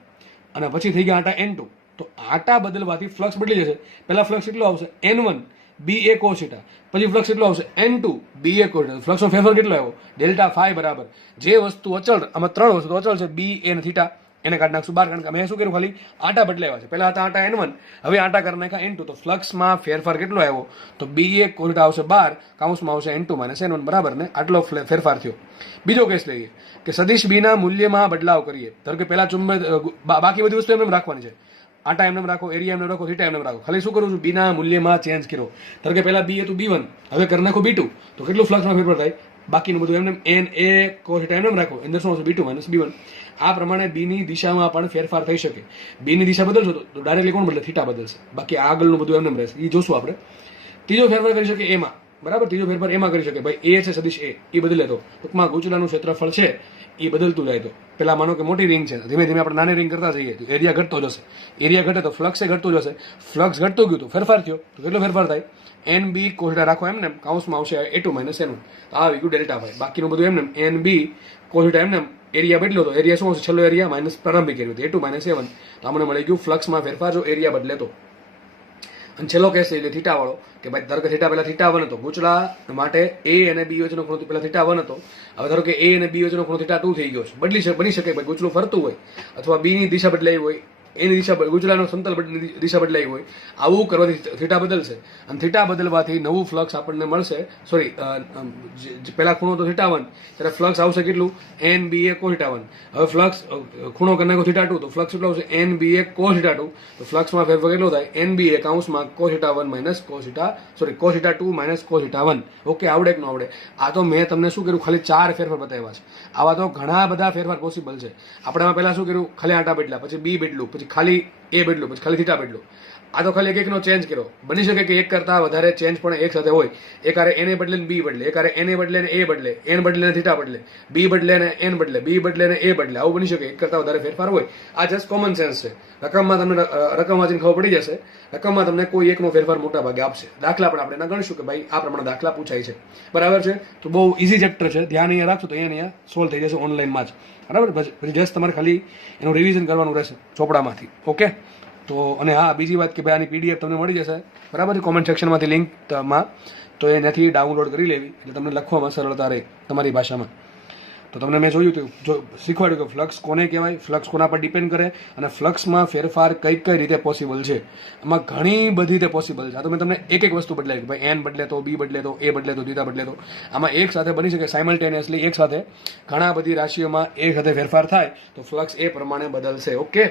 અને પછી થઈ ગયા આટા N2. તો આટા બદલવાથી ફ્લક્સ બદલી જશે. પહેલા ફ્લક્સ કેટલો આવશે? N1 બી એ કોસ થીટા. પછી ફ્લક્સ કેટલો આવશે? N2 બી એ કોસ થીટા. ફ્લક્સનો ફેરફાર કેટલો આવ્યો? ડેલ્ટા ફાઈ બરાબર જે વસ્તુ અચળ, આમાં ત્રણ વસ્તુ અચળ છે, બી એ અને થીટા, એને કાઢી નાખશું બહાર, કારણ કે મેં શું કર્યું? ખાલી આટા બદલાવ્યા છે. પહેલા હતા આટા N1, હવે આટા કરી નાખ્યા N2. તો ફ્લક્સમાં ફેરફાર કેટલો આવ્યો? તો બી એ કોસ થીટા આવશે બહાર, કાઉન્સમાં આવશે N2 માઇનસ N1, બરાબર ને? આટલો ફેરફાર થયો. બીજો કેસ લઈએ કે સદિશ બી ના મૂલ્યમાં બદલાવ કરીએ. ધારો કે પહેલા બાકી બધી વસ્તુ એમને રાખવાની છે. આટા એમને રાખો, એરિયા એમને રાખો, થીટા એમને રાખો. ખાલી શું કરું છું? બી ના મૂલ્યમાં ચેન્જ કર્યો. ધારો કે પહેલા બી હતું B1, હવે કરી નાખો B2. તો કેટલું ફ્લક્સમાં ફેરફાર થાય? બાકીનું બધું એમને એન એ કોસ થીટા એમને રાખો, અંદર શું આવશે? B2 minus B1. આ પ્રમાણે બી ની દિશામાં પણ ફેરફાર થઈ શકે. બી ની દિશા બદલશો તો ડાયરેક્ટલી કોણ બદલે? થીટા બદલશે. બાકી આગળનું બધું એમને રહેશે, એ જોશું આપણે. ત્રીજો ફેરફાર કરી શકે એમાં, બરાબર? ત્રીજો ફેરફાર એમાં કરી શકે. ભાઈ એ છે સદિશ એ બદલે તો ટૂંકમાં ગૂંચળાનું ક્ષેત્રફળ છે એ બદલતું જાય. તો પેલા માનો કે મોટી રિંગ છે, ધીમે ધીમે આપણે નાની રિંગ કરતા જઈએ તો એરિયા ઘટતો જશે. એરિયા ઘટે તો ફ્લક્સ ઘટતું જશે. ફ્લક્સ ઘટતું ગયું તો ફેરફાર થયો. તો કેટલો ફેરફાર થાય? એન બી કોસ થીટા રાખો એમને, કાઉન્સમાં આવશે A2 માઇનસ N1. તો આવી ગયું ડેલ્ટા ફાઈ. બાકીનું બધું એમને એન બી કોસ થીટા એમને એરિયા બદલ્યો તો એરિયા શું આવશે? છેલ્લો એરિયા માઇનસ પ્રારંભિક એરિયા, A2 માઇનસ A1. તો અમને મળી ગયું ફ્લક્સમાં ફેરફાર જો એરિયા બદલે તો. અને છેલ્લો કેસ એટલે થીટા વાળો, કે ભાઈ ધારો કે થીટા પહેલા થીટા 1 હતો, ગૂંચળા માટે એ અને બી વચ્ચેનો ખૂણો પહેલા થીટા 1 હતો, હવે ધારો કે એ અને બી વચ્ચેનો ખૂણો થીટા 2 થઈ ગયો છે. બની શકે ભાઈ ગૂંચળું ફરતું હોય, અથવા બી ની દિશા બદલાઈ હોય, એની દિશા ગુચલાનો સમતલ દિશા બદલાઈ હોય, આવું કરવાથી થીટા બદલશે અને થીટા બદલવાથી નવું ફ્લક્સ આપણને મળશે. સોરી, પેલા ખૂણો તો θ1, ત્યારે ફ્લક્સ આવશે કેટલું? NBA cosθ1. હવે ફ્લક્સ ખૂણો કરી નાખો θ2, તો ફ્લક્સ કેટલો આવશે? NBA cosθ2. તો ફ્લક્સમાં ફેરફાર કેટલો થાય? NBA કૌંસમાં cosθ1 minus cosθ2 minus cosθ1. Okay, આવડે કે ન આવડે? આ તો મેં તમને શું કર્યું, ખાલી 4 ફેરફાર બતાવ્યા છે. આવા તો ઘણા બધા ફેરફાર પોસિબલ છે. આપણે પહેલા શું કર્યું, ખાલી આટા બદલ્યા, પછી બી બદલું, પછી ખાલી એ બદલું, પછી ખાલી થીટા બદલું. આ તો ખાલી એકનો ચેન્જ કર્યો. બની શકે કે એક કરતા વધારે ચેન્જ પણ એક સાથે હોય. એક આરે એને બદલે ને બી બદલે, એક આરે એને બદલે ને એ બદલે, એન બદલે ને થીટા બદલે, બી બદલે ને એન બદલે, બી બદલે ને એ બદલે. આવું બની શકે, એક કરતા વધારે ફેરફાર હોય. આ જસ્ટ કોમન સેન્સ છે. રકમમાં તમને રકમ વાંચીને ખબર પડી જશે. રકમમાં તમને કોઈ એકનો ફેરફાર મોટા ભાગે આપશે. દાખલા પણ આપણે ગણીશું કે ભાઈ આ પ્રમાણે દાખલા પૂછાય છે. બરાબર છે? તો બહુ ઇઝી ચેપ્ટર છે. ધ્યાન અહીંયા રાખશો તો અહીંયા સોલ્વ થઈ જશે ઓનલાઈનમાં જ. બરાબર? પછી જસ્ટ તમારે ખાલી એનું રિવિઝન કરવાનું રહેશે ચોપડામાંથી. ઓકે? તો અને હા, બીજી વાત કે ભાઈ આની PDF તમને મળી જશે. બરાબર છે? કોમેન્ટ સેક્શનમાંથી લિંકમાં, તો એનાથી ડાઉનલોડ કરી લેવી એટલે તમને લખવામાં સરળતા રહે તમારી ભાષામાં. તો તમને મેં જોયું હતું, શીખવાડ્યું કે ફ્લક્સ કોને કહેવાય, ફ્લક્સ કોના પર ડિપેન્ડ કરે અને ફ્લક્સમાં ફેરફાર કઈ રીતે પોસિબલ છે. એમાં ઘણી બધી રીતે પોસિબલ છે. આ તો મેં તમને એક વસ્તુ બદલાવી, ભાઈ એન બદલે તો, બી બદલે તો, એ બદલે તો, થીટા બદલે તો. આમાં એક સાથે બની શકે સાયમલ્ટેનિયસલી, એક સાથે ઘણા બધી રાશિઓમાં એક સાથે ફેરફાર થાય તો ફ્લક્સ એ પ્રમાણે બદલશે. ઓકે,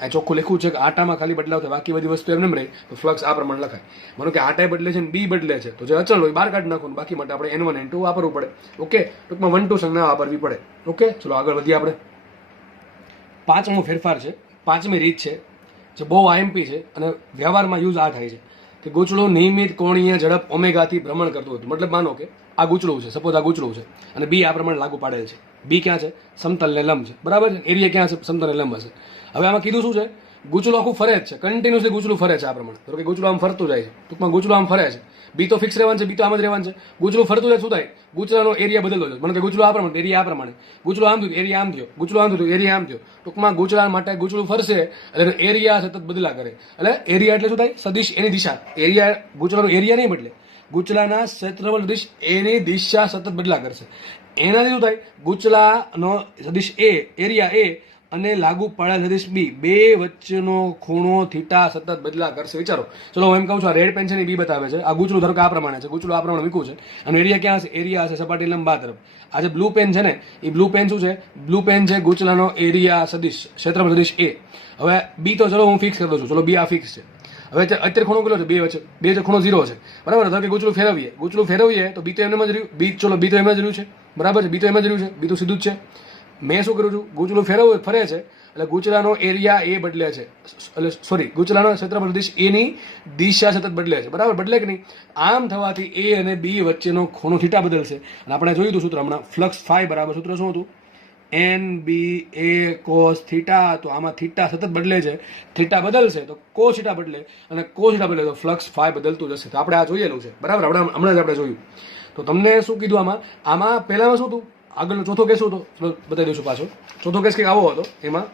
આ ચોખ્ખું લખ્યું છે કે આટામાં ખાલી બદલાવ થાય, બાકી બધી વસ્તુ એમને રહે તો ફ્લક્સ આ પ્રમાણે લખાય. માનો કે આટાએ બદલે છે ને બી બદલે છે, તો જે અચળ હોય બહાર કાઢી નાખો, બાકી માટે આપણે N1 N2 વાપરવું પડે. ઓકે, ટૂંકમાં 1 2 સંજ્ઞા વાપરવી પડે. ઓકે, ચલો આગળ વધીએ આપણે. પાંચમો ફેરફાર છે, પાંચમી રીત છે જે બહુ IMP છે અને વ્યવહારમાં યુઝ આ થાય છે કે ગૂંચળું નિયમિત કોણીય ઝડપ ઓમેગાથી ભ્રમણ કરતું હતું. મતલબ માનો કે આ ગૂંચળું છે, સપોઝ આ ગૂંચળું છે અને બી આ પ્રમાણે લાગુ પાડેલ છે. બી ક્યાં છે? સમતલને લંબ છે. બરાબર છે? એરિયા ક્યાં છે? સમતલને લંબ હશે. હવે આમાં કીધું શું છે? ગૂંચળું આખું ફરે જ છે, કન્ટિન્યુઅસલી ગૂંચળું ફરે છે આ પ્રમાણે. તો કે ગૂંચળું આમ ફરતું જાય છે, ટૂંકમાં ગૂંચળું આમ ફરે છે. બી તો ફિક્સ રહેવાનું છે, બી તો આમ જ રહેવાનું છે. ગૂંચળું ફરતું જાય, શું થાય? ગૂંચળાનો એરિયા બદલતો જાય. મને કે ગૂંચળું આ પ્રમાણે, એરિયા આ પ્રમાણે. ગૂંચળું આમ થયું, એરિયા આમ થયો. ગૂંચળું આમ થયું, એરિયા આમ થયો. ટૂંકમાં ગૂંચળા માટે ગૂંચળું ફરશે એટલે એરિયા સતત બદલા કરે. એટલે એરિયા એટલે શું થાય? સદિશ એની દિશા. એરિયા, ગૂંચળાનો એરિયા નહીં બદલે, ગૂંચળાના ક્ષેત્રફળ સદિશ એની દિશા સતત બદલા કરશે. એનાથી શું થાય? ગૂંચળાનો સદિશ એ, એરિયા એ અને લાગુ પાડેલ સદિશ બી, બે વચ્ચેનો ખૂણો થીટા સતત બદલા કરશે. વિચારો. ચલો હું એમ કહું છું, આ રેડ પેન છે ને બી બતાવે છે. આ ગૂંચળું ધારો કે આ પ્રમાણે છે, ગૂંચળું આ પ્રમાણે મૂક્યું છે અને એરિયા ક્યાં હશે? એરિયા હશે સપાટી લંબ આ તરફ. આ જે બ્લુ પેન છે ને, એ બ્લુ પેન શું છે? બ્લુ પેન છે ગૂંચળાનો એરિયા સદિશ, ક્ષેત્રફળ સદિશ એ. હવે બી તો ચલો હું ફિક્સ કરી દઉં છું. ચલો બી આ ફિક્સ છે. હવે અત્યારે ખૂણો કેટલો છે? બે વચ્ચે, બે ખૂણો 0 છે. બરાબર? ધારો કે ગૂંચળું ફેરવીએ તો બી તો એમ જ રહ્યું. બી ચલો બી તો એમ જ રહ્યું છે. બરાબર છે? બી તો એમ જ રહ્યું છે. બી તો સીધું જ છે. મેં શું કરું છું? ગૂંચળું ફરે છે એટલે ગૂંચળાનો એરિયા એ બદલે છે, એટલે સોરી, ગૂંચળાનો ક્ષેત્રફળ સદિશ એની દિશા સતત બદલે છે. બરાબર? બદલે કે નહીં? આમ થવાથી એ અને બી વચ્ચેનો ખૂણો થીટા બદલશે. અને આપણે જોયું હતું સૂત્ર હમણાં, ફ્લક્સ ફાઈ બરાબર સૂત્ર શું હતું? NBA cos theta. તો આમાં થીટા સતત બદલે છે, થીટા બદલશે તો કોસ થીટા બદલે અને કોસ થીટા બદલે તો ફ્લક્સ ફાઈ બદલતું જશે. તો આપણે આ જોયેલું છે. બરાબર? હમણાં જ આપણે જોયું. તો તમને શું કીધું આમાં પહેલામાં શું હતું? આગળનો ચોથો કેસ શું હતો? બતાવી દઈશું પાછો. ચોથો કેસ કંઈક આવો હતો. એમાં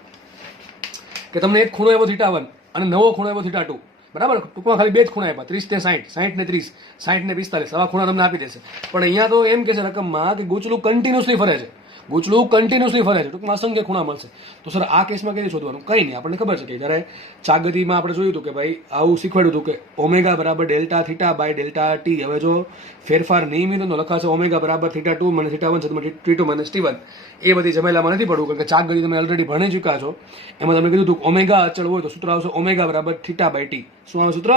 કે તમને એક ખૂણો આવ્યો θ1 અને નવો ખૂણો આવ્યો θ2. બરાબર? ટૂંકમાં ખાલી બે જ ખૂણા આપ્યા, 30 ને 60, 60 ને 30, 60 ને 45. આવા ખૂણા તમને આપી દેશે. પણ અહીંયા તો એમ કે છે રકમમાં કે ગૂંચળું કન્ટિન્યુઅસલી ફરે છે. ગૂંચળું કન્ટિન્યુઅસલી ફરે છે, ટૂંકમાં અસંખ્ય ખૂણા મળશે. તો સર આ કેસમાં કઈ રીતે શોધવાનું? કંઈ નહીં, આપણને ખબર છે કે જ્યારે ચાગતીમાં આપણે જોયું હતું કે ભાઈ આવું શીખવાડ્યું હતું કે ઓમેગા બરાબર delta theta by delta T. હવે જો ફેરફાર નિયમિત તો લખાશે ઓમેગા બરાબર θ2 મને θ1 છેદમાં T2 મને T1. એ બધી જમેલામાં નથી પડવું, કારણ કે ચાગતી તમે ઓલરેડી ભણી ચૂક્યા છો. એમાં તમે કીધું હતું ઓમેગા અચળ હોય તો સૂત્ર આવશે ઓમેગા બરાબર થીટા બાય ટી. શું આવે સૂત્ર?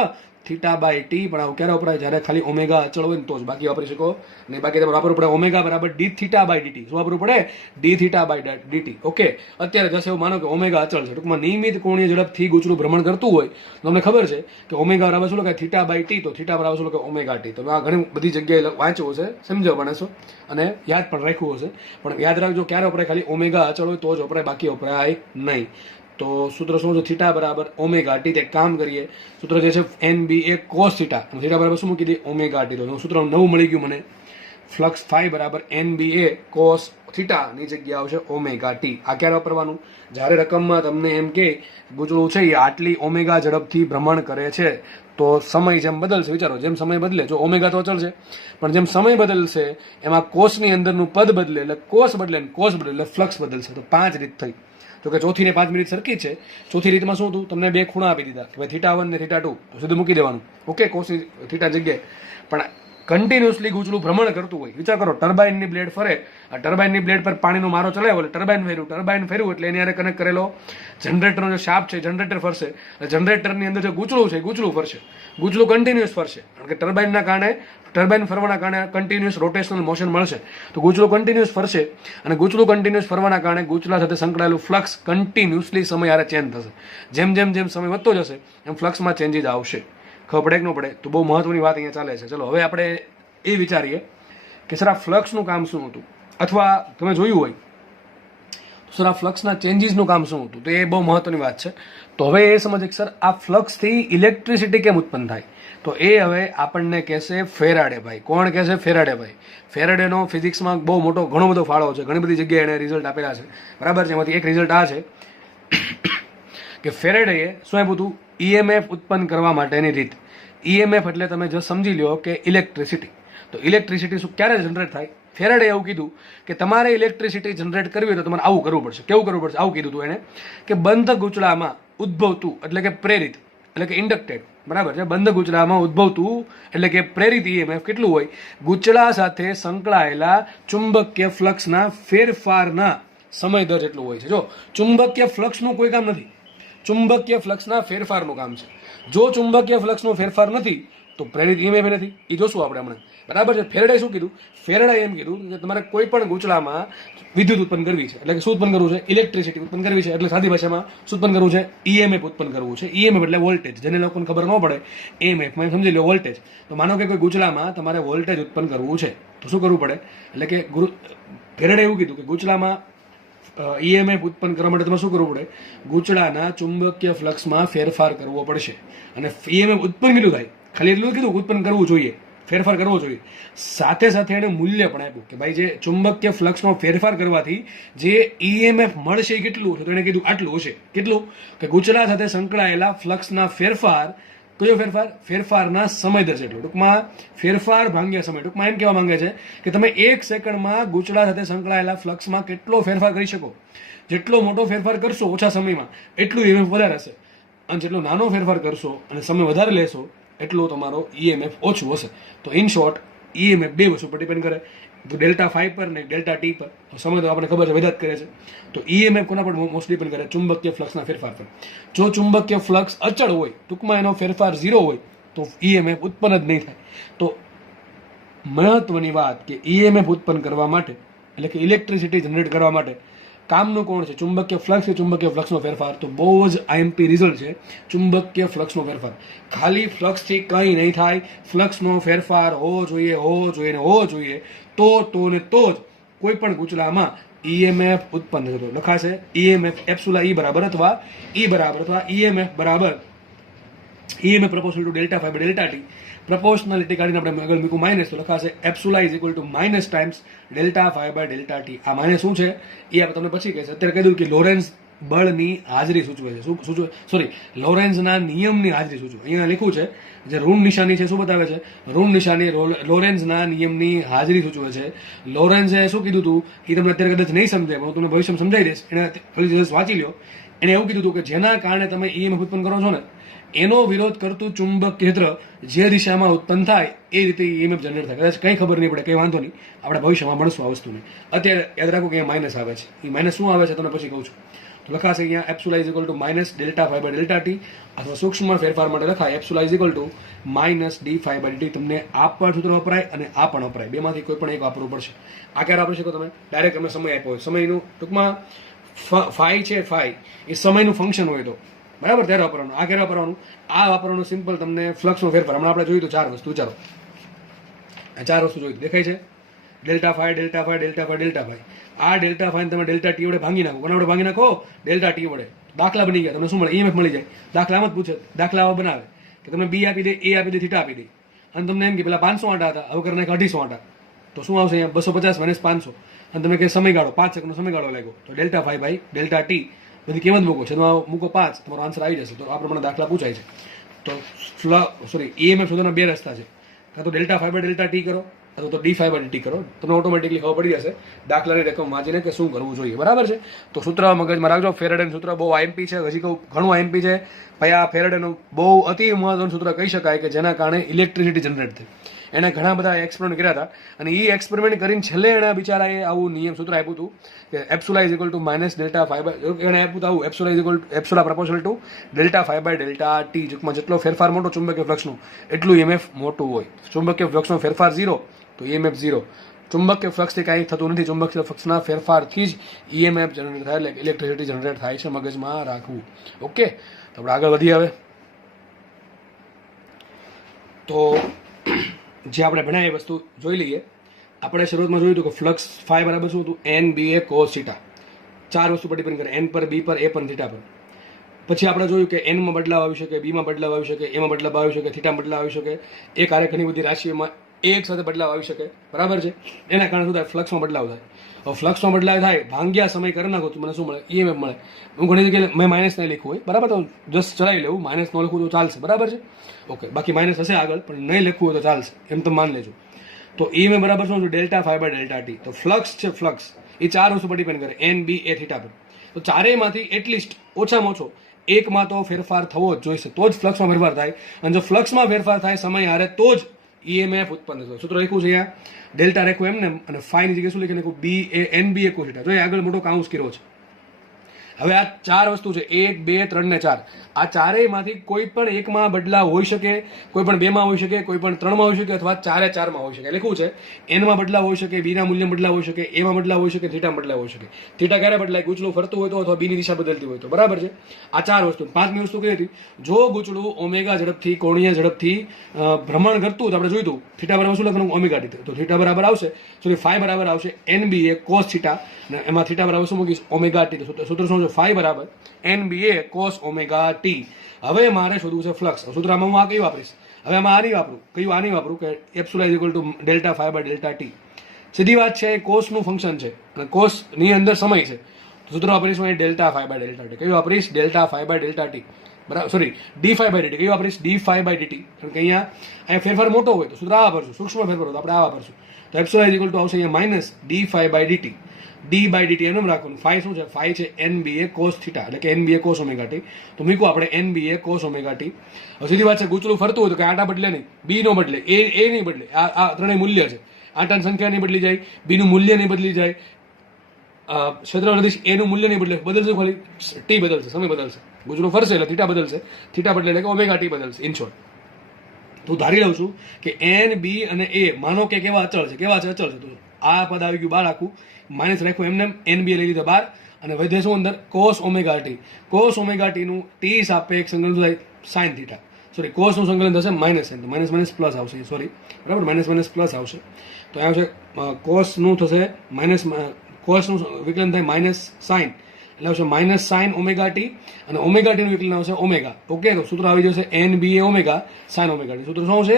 Theta by T. પણ આવું ક્યારે વપરાય? જ્યારે ખાલી ઓમેગા અચળ હોય ને તો જ, બાકી વાપરી શકો નહીં. બાકી તમારે વાપરવું પડે ઓમેગા બરાબર ડી થીટા બાય ડીટી. શું વાપરવું પડે? D theta by DT. Okay, અત્યારે જશે એવું માનો કે ઓમેગા અચળ છે, ટૂંકમાં નિયમિત કોણીય ઝડપથી ગૂંચળું ભ્રમણ કરતું હોય તો તમને ખબર છે કે ઓમેગા બરાબર શું લખાય? Theta by T. તો થીટા બરાબર શું લખાય? Omega T. તમે આ ઘણી બધી જગ્યાએ વાંચવું હશે, સમજો ભણશો અને યાદ પણ રાખવું હશે. પણ યાદ રાખજો, ક્યારે વપરાય? ખાલી ઓમેગા અચળ હોય તો જ વપરાય, બાકી વપરાય નહીં. તો સૂત્ર શું છે? થીટા બરાબર ઓમેગા ટી. એક કામ કરીએ, સૂત્ર જે છે NBA cos થીટા, થીટા બરાબર શું મૂકી દઈએ? Omega T. તો સૂત્ર નવું મળી ગયું મને. ફ્લક્સ ફાઈ બરાબર NBA cos થીટા ની જગ્યા આવશે ઓમેગા ટી. આ ક્યારે વાપરવાનું? જ્યારે રકમમાં તમને એમ કે ગૂંચળું છે એ આટલી ઓમેગા ઝડપથી ભ્રમણ કરે છે તો સમય જેમ બદલશે, વિચારો જેમ સમય બદલે, જો ઓમેગા તો અચળ છે પણ જેમ સમય બદલશે એમાં કોસની અંદરનું પદ બદલે એટલે કોસ બદલે ને કોસ બદલે એટલે ફ્લક્સ બદલશે. તો 5 રીત થઈ. જો કે ચોથી ને 5 મિનિટ સરખી છે. ચોથી રીતમાં શું હતું, તમને બે ખૂણા આપી દીધા કે ભાઈ θ1 ને θ2 તો સીધું મૂકી દેવાનું, ઓકે, કોસી થીટા જગ્યાએ. પણ કન્ટિન્યુઅસલી ગૂંચળું ભ્રમણ કરતું હોય. વિચાર કરો, ટર્બાઇનની બ્લેડ ફરે, આ ટર્બાઇનની બ્લેડ પર પાણીનો મારો ચલાવ્યો એટલે ટર્બાઇન ફેર્યું એટલે એની હારે કનેક્ટ કરેલો જનરેટરનો જે શાફ્ટ છે, જનરેટર ફરશે. જનરેટરની અંદર જે ગૂંચળું છે ગૂંચળું ફરશે, ગૂંચળું કન્ટિન્યુઅસ ફરશે, કારણ કે ટર્બાઇન ફરવાના કારણે કન્ટિન્યુઅસ રોટેશનલ મોશન મળશે. તો ગૂંચળું કન્ટિન્યુઅસ ફરશે અને ગૂંચળું કન્ટિન્યુઅસ ફરવાના કારણે ગૂંચળા સાથે સંકળાયેલું ફ્લક્સ કન્ટિન્યુઅસલી સમય હારે ચેન્જ થશે. જેમ સમય વધતો જશે એમ ફ્લક્સમાં ચેન્જીસ આવશે. ખબર પડે કે ન પડે? તો બહુ મહત્વની વાત અહીંયા ચાલે છે. ચલો હવે આપણે એ વિચારીએ કે સર આ ફ્લક્સનું કામ શું હતું, અથવા તમે જોયું હોય તો સર આ ફ્લક્સના ચેન્જીસનું કામ શું હતું. તો એ બહુ મહત્વની વાત છે. તો હવે એ સમજે કે સર આ ફ્લક્સથી ઇલેક્ટ્રિસિટી કેમ ઉત્પન્ન થાય. તો એ હવે આપણને કહેશે ફેરાડે ભાઈ. કોણ કહેશે? ફેરાડે ભાઈ. ફેરાડેનો ફિઝિક્સમાં બહુ મોટો ઘણો બધો ફાળો છે, ઘણી બધી જગ્યાએ એને રિઝલ્ટ આપેલા છે, બરાબર છે. એમાંથી એક રિઝલ્ટ આ છે કે ફેરાડેએ શું આપ્યું હતું? ઈએમએફ ઉત્પન્ન કરવા માટેની રીત. ઈએમએફ એટલે તમે જો સમજી લો કે ઇલેક્ટ્રિસિટી. તો ઇલેક્ટ્રિસિટી શું ક્યારે જનરેટ થાય? ફેરાડે એવું કીધું કે તમારે ઇલેક્ટ્રિસિટી જનરેટ કરવી હોય તો તમારે આવું કરવું પડશે. કેવું કરવું પડશે? આવું કીધું હતું એને કે બંધ ગૂંચળામાં ઉદ્ભવતું એટલે કે પ્રેરિત એટલે કે ઇન્ડક્ટેડ, બરાબર છે. બંધ ગૂંચળામાં ઉદ્ભવતું એટલે કે પ્રેરિત ઈએમએફ કેટલું હોય? ગૂંચળા સાથે સંકળાયેલા ચુંબકીય ફ્લક્સના ફેરફારના સમય દર જેટલું હોય છે. જો ચુંબકીય ફ્લક્સનું કોઈ કામ નથી, ચુંબકીય ફ્લક્સના ફેરફારનું કામ છે. જો ચુંબકીય ફ્લક્સનો ફેરફાર નથી તો પ્રેરિત ઈએમએફ નથી. એ જોશું આપણે હમણાં, બરાબર છે. ફેરાડે શું કીધું? ફેરાડે એમ કીધું કે તમારે કોઈ પણ ગૂંચળામાં વિદ્યુત ઉત્પન્ન કરવી છે, એટલે કે શું ઉત્પન્ન કરવું છે? ઇલેક્ટ્રિસિટી ઉત્પન્ન કરવી છે. એટલે સાદી ભાષામાં શું ઉત્પન્ન કરવું છે? ઈએમએફ ઉત્પન્ન કરવું છે. ઈએમએફ એટલે વોલ્ટેજ, જેને લોકોને ખબર ન પડે એમએફ માં સમજી લો વોલ્ટેજ. તો માનો કે કોઈ ગૂંચળામાં તમારે વોલ્ટેજ ઉત્પન્ન કરવું છે તો શું કરવું પડે? એટલે કે ફેરાડે એવું કીધું કે ગૂંચળામાં ઈએમએફ ઉત્પન્ન કરવા માટે તમારે શું કરવું પડે? ગૂંચળાના ચુંબકીય ફ્લક્સમાં ફેરફાર કરવો પડશે. અને ઈએમએફ ઉત્પન્ન કેટલું થાય? ખાલી એટલું કીધું ઉત્પન્ન કરવું જોઈએ, ફેરફાર કરવો જોઈએ. સાથે સાથે એને મૂલ્ય પણ આપ્યું કે ભાઈ જે ચુંબકીય ફ્લક્સમાં ફેરફાર કરવાથી જે ઈએમએફ મળશે એ કેટલું છે? તો એને કીધું આટલું હશે. કેટલું? કે ગૂંચળા સાથે સંકળાયેલા ફ્લક્સના ફેરફાર, કયો ફેરફાર? ફેરફારના સમય દર જેટલો. ટૂંકમાં ફેરફાર ભાગ્યા સમય. ટૂંકમાં એમ કહેવા માંગે છે કે તમે 1 સેકન્ડમાં ગૂંચળા સાથે સંકળાયેલા ફ્લક્સમાં કેટલો ફેરફાર કરી શકો. જેટલો મોટો ફેરફાર કરશો ઓછા સમયમાં એટલું ઈએમએફ વધારે હશે, અને જેટલો નાનો ફેરફાર કરશો અને સમય વધારે લેશો એટલો તમારો ઈએમએફ ઓછું હશે. તો ઇન શોર્ટ ઈએમએફ બે વસ્તુ પર ડિપેન્ડ કરે, તો ડેલ્ટા ફાઈ પર ને ડેલ્ટા ટી પર. સમય તો આપણે ખબર છે વધારે કરે છે. તો ઈએમએફ કોના પર મોસ્ટ ડિપેન્ડ કરે? ચુંબકીય ફ્લક્સના ફેરફાર પર. જો ચુંબકીય ફ્લક્સ અચળ હોય, ટૂંકમાં એનો ફેરફાર 0 હોય તો ઈએમએફ ઉત્પન્ન જ નહીં થાય. તો મહત્વની વાત કે ઈએમએફ ઉત્પન્ન કરવા માટે એટલે કે ઇલેક્ટ્રિસિટી જનરેટ કરવા માટે કામનું કોણ છે? ચુંબકીય ફ્લક્સ કે ચુંબકીય ફ્લક્સનો ફેરફાર? તો બહુ જ આઈએમપી રિઝલ્ટ છે ચુંબકીય ફ્લક્સનો ફેરફાર. ખાલી ફ્લક્સથી કંઈ નહીં થાય, ફ્લક્સનો ફેરફાર હોવો જોઈએ તો જ કોઈ પણ ગૂંચળામાં ઈએમએફ ઉત્પન્ન થતો. લખાશે ઈએમએફ એપ્સુલા ઈ બરાબર અથવા ઈએમએફ બરાબર EMF proportional to delta phi by delta T. Proportionality કાઢીને આપણે આગળ મૂકું માઇનસ, તો લખાશે epsilon is equal to minus times delta phi by delta T. આ માઇનસ શું છે એ આપણે તમને પછી કહેશે. અત્યારે કહી દઉં કે લોરેન્સ બળની હાજરી સૂચવે છે. શું સૂચવે? સોરી, લોરેન્ઝના નિયમની હાજરી સૂચવે. અહીંયા લખ્યું છે જે ઋણ નિશાની છે શું બતાવે છે? ઋણ નિશાની લોરેન્ઝના નિયમની હાજરી સૂચવે છે. લોરેન્ઝે શું કીધું હતું એ તમને અત્યારે કદાચ નહીં સમજાય, હું તમને ભવિષ્યમાં સમજાવી દઈશ. એને ફરી વાંચી લો. એને એવું કીધું હતું કે જેના કારણે તમે ઈએમએફ ઉત્પન્ન કરો છો ને એનો વિરોધ કરતું ચુંબક ક્ષેત્ર જે દિશામાં ઉત્પન્ન થાય એ રીતે ઈએમએફ જનરેટ થાય. કદાચ કંઈ ખબર નહીં પડે, કંઈ વાંધો નહીં, આપણે ભવિષ્યમાં મળશું આ વસ્તુને. અત્યારે યાદ રાખો કે અહીંયા માઇનસ આવે છે. એ માઇનસ શું આવે છે તમને પછી કહું છું. તો લખાશે અહીંયા epsilon is equal to minus delta phi by delta T, અથવા સૂક્ષ્મ ફેરફાર માટે લખાય epsilon is equal to minus D phi by D. તમને આ પણ સૂત્ર વપરાય અને આ પણ વપરાય, બેમાંથી કોઈ પણ એક વાપરવું પડશે. આ ક્યારે વાપરી શકો તમે? ડાયરેક્ટ અમે સમય આપ્યો હોય, સમયનું ટૂંકમાં ફાઈ છે, ફાઈ એ સમયનું ફંક્શન હોય તો બરાબર ત્યારે વાપરવાનું. આ ક્યારે વાપરવાનું? આ વાપરવાનું સિમ્પલ તમને ફ્લક્સનો ફેરફાર. હમણાં આપણે જોયું તો 4 વસ્તુ. વિચારો, આ 4 વસ્તુ જોઈ દેખાય છે? Delta phi, delta phi, delta phi, delta phi. આ ડેલ્ટા ફાઈ તમે ડેલ્ટા ટી વડે ભાંગી નાખો. કોના વડે ભાંગી નાખો? ડેલ્ટા ટી વડે. દાખલા બની ગયા. તમને શું મળે? ઈએમએફ મળી જાય. દાખલામાં જ પૂછે, દાખલા બનાવે કે તમને બી આપી દે, એ આપી દે, થીટા આપી દે, અને તમને એમ કે પેલા 500 આંટા હતા, હવે કરી નાખે 250 આંટા. તો શું આવશે અહીંયા? 250 - 500. અને તમે કે સમયગાળો 5 સેકન્ડનો સમયગાળો લાગ્યો, તો delta phi by delta T બધી કિંમત મૂકો છે, મૂકો 5, તમારો આન્સર આવી જશે. તો આ પ્રમાણે દાખલા પૂછાય છે. તો ઈએમએફ શોધવાના 2 રસ્તા છે. કાં તો delta phi by delta T કરો, અથવા તો d∅dt કરો, તમને ઓટોમેટિકલી ખબર પડી જશે દાખલાની રકમ વાંચીને કે શું કરવું જોઈએ. બરાબર છે? તો સૂત્ર મગજમાં રાખજો. ફેરાડેનું સૂત્ર બહુ આઈએમપી છે, હજી કહું ઘણું આઈએમપી છે. ભાઈ આ ફેરાડેનું બહુ અતિ મહત્વનું સૂત્ર કહી શકાય કે જેના કારણે ઇલેક્ટ્રિસિટી જનરેટ થઈ. એણે ઘણા બધા એક્સપેરિમેન્ટ કર્યા હતા અને એ એક્સપેરિમેન્ટ કરીને છેલ્લે એના બિચારાએ આવું નિયમ સૂત્ર આપ્યું હતું કે epsilon is equal to minus delta phi by, એણે આપ્યું હતું આવું, epsilon is equal epsilon proportional to delta phi by delta T. ટૂંકમાં જેટલો ફેરફાર મોટો ચુંબકીય ફ્લક્સનું એટલું ઈએમએફ મોટું હોય. ચુંબકીય ફ્લક્સનો ફેરફાર 0 તો ઈએમએફ 0. ચુંબકીય ફ્લક્સથી કાંઈ થતું નથી, ચુંબકીય ફ્લક્સના ફેરફારથી જ ઈએમએફ જનરેટ થાય, એટલે ઇલેક્ટ્રિસિટી જનરેટ થાય છે. મગજમાં રાખવું. ઓકે, તો આપણે આગળ વધીએ હવે. તો જે આપણે ભણાય એ વસ્તુ જોઈ લઈએ. આપણે શરૂઆતમાં જોયું હતું કે ફ્લક્સ ફાઈ બરાબર શું હતું? NBA cos theta. 4 વસ્તુ પર ડિપેન્ડ કરે, n પર, b પર, a પર, થીટા પર. પછી આપણે જોયું કે n માં બદલાવ આવી શકે, b માં બદલાવ આવી શકે, a માં બદલાવ આવી શકે, થીટામાં બદલાવ આવી શકે, એક હારે ઘણી બધી રાશિઓમાં એક સાથે બદલાવ આવી શકે. બરાબર છે? એના કારણે શું થાય? ફ્લક્સમાં બદલાવ થાય. હવે ફ્લક્સમાં બદલાવ થાય, ભાંગ્યા સમય કરી નાખો તો મને શું મળે? ઈએમએફ મળે. હું ઘણી જગ્યાએ મેં માઇનસ નહીં લખ્યું હોય, બરાબર, તો જસ્ટ ચલાવી લેવું, માઇનસ ન લખવું તો ચાલશે. બરાબર છે? ઓકે, બાકી માઇનસ હશે આગળ, પણ નહીં લખવું હોય તો ચાલશે, એમ તો માન લેજો. તો ઈએમએફ બરાબર શું છે? Delta phi by delta T. તો ફ્લક્સ છે, ફ્લક્સ એ 4 વસ્તુ પર ડિપેન્ડ કરે, n, b, a, થીટા પર. તો ચારેયમાંથી એટલીસ્ટ ઓછામાં ઓછો એકમાં તો ફેરફાર થવો જ જોઈશે, તો જ ફ્લક્સમાં ફેરફાર થાય. અને જો ફ્લક્સમાં ફેરફાર થાય સમય હારે તો જ ઈએમએફ ઉત્પન્ન થશે. સૂત્ર લખ્યું છે અહીંયા, ડેલ્ટા રાખવું એમને, અને ફાઈની જગ્યાએ શું લખી નાખું? b a n b a cos theta. જો આગળ મોટો કાઉન્સ કર્યો છે. હવે આ 4 વસ્તુ છે, 1, 2, 3 ને 4. આ ચારેયમાંથી કોઈ પણ એકમાં બદલાવ હોઈ શકે, કોઈ પણ 2 માં હોઈ શકે, કોઈ પણ 3 માં હોઈ શકે, અથવા 4 માં હોઈ શકે. લખ્યું છે n માં બદલાવ હોઈ શકે, b ના મૂલ્યમાં બદલાવ હોઈ શકે, a માં બદલાવ હોઈ શકે, થીટામાં બદલાવ હોઈ શકે. થીટા ક્યારે બદલાય? ગૂંચળું ફરતું હોય તો, અથવા b ની દિશા બદલતી હોય તો. બરાબર છે? આ 4 વસ્તુ. 5મી વસ્તુ કઈ હતી? જો ગૂંચળું ઓમેગા ઝડપથી, કોણીય ઝડપથી ભ્રમણ કરતું, તો આપણે જોયું હતું થીટા બરાબર શું લખવાનું? Omega T. તો થીટા બરાબર આવશે, સોરી ફાઈ બરાબર આવશે NBA cos થીટા, અને એમાં થીટા બરાબર શું મૂકીશ? Omega T. સૂત્ર શું છે? ફાઈ બરાબર NBA cos ઓમેગા ટી. હવે મારે શોધવું છે ફ્લક્સ. સૂત્રમાં હું આ કયું વાપરીશ? હવે આમાં આની વાપરું, કયું આની વાપરું કે epsilon is equal to delta phi by delta T. સીધી વાત છે, કોસનું ફંક્શન છે અને કોસની અંદર સમય છે. તો સૂત્ર વાપરીશું અહીં delta phi by delta T. કયું વાપરીશ? Delta phi by delta T. બરાબર, sorry d phi by dt. કયું વાપરીશ? d phi by dt. કારણ કે અહીંયા ફેરફાર મોટો હોય તો સૂત્ર આ વાપરશું, સૂક્ષ્મ ફેરફાર હોય તો આપણે આ વાપરશું. તો એપ્સુલા ઇઝ ઇક્વલ ટુ આવશે અહીંયા minus d phi by dt. d by dt એનું રાખવાનું. ફાઈ શું છે? ફાઈ છે NBA cos થીટા, એટલે કે NBA cos ઓમેગા ટી. તો મૂકવું આપણે NBA cos ઓમેગા ટી. હવે સીધી વાત છે, ગૂંચળું ફરતું હોય તો કે આટા બદલે નહીં, b નો બદલે, a નહીં બદલે. આ ત્રણેય મૂલ્ય છે. આટાની સંખ્યા નહીં બદલી જાય, b નું મૂલ્ય નહીં બદલી જાય, ક્ષેત્રફળ દિશ a નું મૂલ્ય નહીં બદલે, બદલશે ખાલી t બદલશે, સમય બદલશે. ગૂંચળું ફરશે એટલે થીટા બદલશે, થીટા બદલે એટલે કે ઓમેગા ટી બદલશે. ઇન શોર્ટ તો ધારી લઉં છું કે n, b અને a માનો કે કેવા અચળ છે, કેવા છે? અચળ છે. તો આ પદ આવી ગયું બહાર, આખું માઇનસ રાખ્યું એમને, n b લઈ લીધો બહાર, અને વધે શું અંદર? Cos omega T. Cos omega T નું ટી સાપેક્ષ સંકલન થાય સાઇન થીટા. સોરી, કોસ નું સંકલન થશે માઇનસ સાઇન, તો માઇનસ માઇનસ પ્લસ આવશે. સોરી, બરાબર, માઇનસ માઇનસ પ્લસ આવશે. તો આ આવશે કોસ નું થશે માઇનસ, કોસ નું વિકલન થાય માઇનસ સાઇન, એટલે આવશે માઇનસ સાઇન ઓમેગા ટી, અને ઓમેગા ટી નું વિકલન આવશે ઓમેગા. ઓકે, તો સૂત્ર આવી જશે NBA omega sine omega T. સૂત્ર શું છે?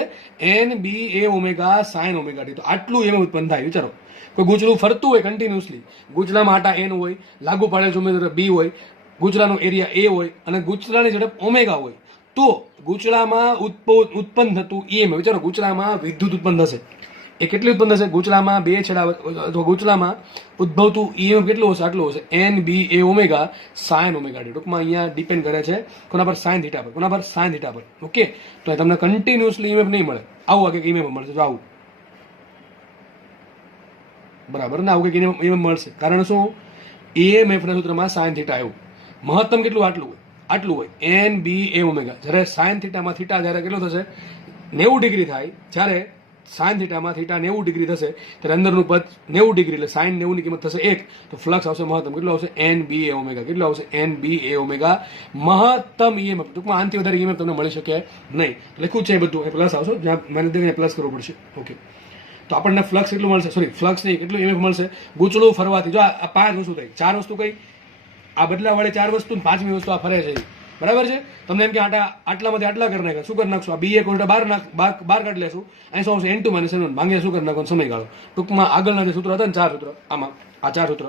NBA omega sine omega T. તો આટલું એમાં ઉત્પન્ન થાય. વિચારો, કોઈ ગૂંચળું ફરતું હોય કન્ટિન્યુઅસલી, ગૂંચળામાં આટા n હોય, લાગુ પાડેલ ચુંબકીય b હોય, ગૂંચળાનો એરિયા a હોય, અને ગૂંચળાની ઝડપ ઓમેગા હોય, તો ગૂંચળામાં ઉત્પન્ન થતું ઈએમએફ, વિચારો, ગૂંચળામાં વિદ્યુત ઉત્પન્ન થશે. એ કેટલી ઉત્પન્ન થશે? ગૂંચળામાં 2 છેડા અથવા ગૂંચળામાં ઉદ્ભવતું ઈએમએફ કેટલું હશે? આટલું હશે, NBA omega sine omega T. ટૂંકમાં અહીંયા ડિપેન્ડ કરે છે કોના પર? સાઇન થીટા પર. કોના પર? સાઇન થીટા પર. ઓકે, તો તમને કન્ટિન્યુઅસલી ઈએમએફ નહીં મળે, આવું આગે ઈએમએફ મળશે. જો આવું, બરાબર ને, આવું કંઈક ઈએમએફ મળશે. કારણ શું? EMF ના સૂત્રમાં સાઇન થીટા આવ્યું. મહત્તમ કેટલું? આટલું હોય, આટલું હોય, NBA ઓમેગા. જ્યારે સાઇન થીટામાં થીટા જ્યારે કેટલો થશે? 90 ડિગ્રી થાય. જ્યારે સાઇન થીટામાં થીટા 90 ડિગ્રી થશે, ત્યારે અંદરનું પદ 90 ડિગ્રી, એટલે સાઇન 90 ની કિંમત થશે 1, તો ફ્લક્સ આવશે મહત્તમ. કેટલું આવશે? NBA omega. કેટલું આવશે? NBA ઓમેગા મહત્તમ EMF. ટૂંકમાં આનાથી વધારે EMF તમને મળી શકે નહીં. લખ્યું છે એ બધું, એ પ્લસ આવશે, જ્યાં મને પ્લસ કરવું પડશે. ઓકે, તો આપણને ફ્લક્સ કેટલું મળશે? સોરી, ફ્લક્સ નહીં, કેટલું EMF મળશે? ગૂંચળું ફરવાથી. જો આ 5 વસ્તુ થઈ, 4 વસ્તુ કઈ? આ બદલા વડે 4 વસ્તુ, 5મી વસ્તુ આ ફરે છે. બરાબર છે? તમને એમ કે આટલામાંથી આટલા કરી નાખ્યા, શું કરી નાખશું? આ BA કોટા બહાર કાઢી લેશું. અહીં શું આવશે? N2 - N1 ભાંગે શું કરી નાખો? સમયગાળો. ટૂંકમાં આગળના જે સૂત્ર હતા ને 4 સૂત્ર, આમાં આ 4 સૂત્ર,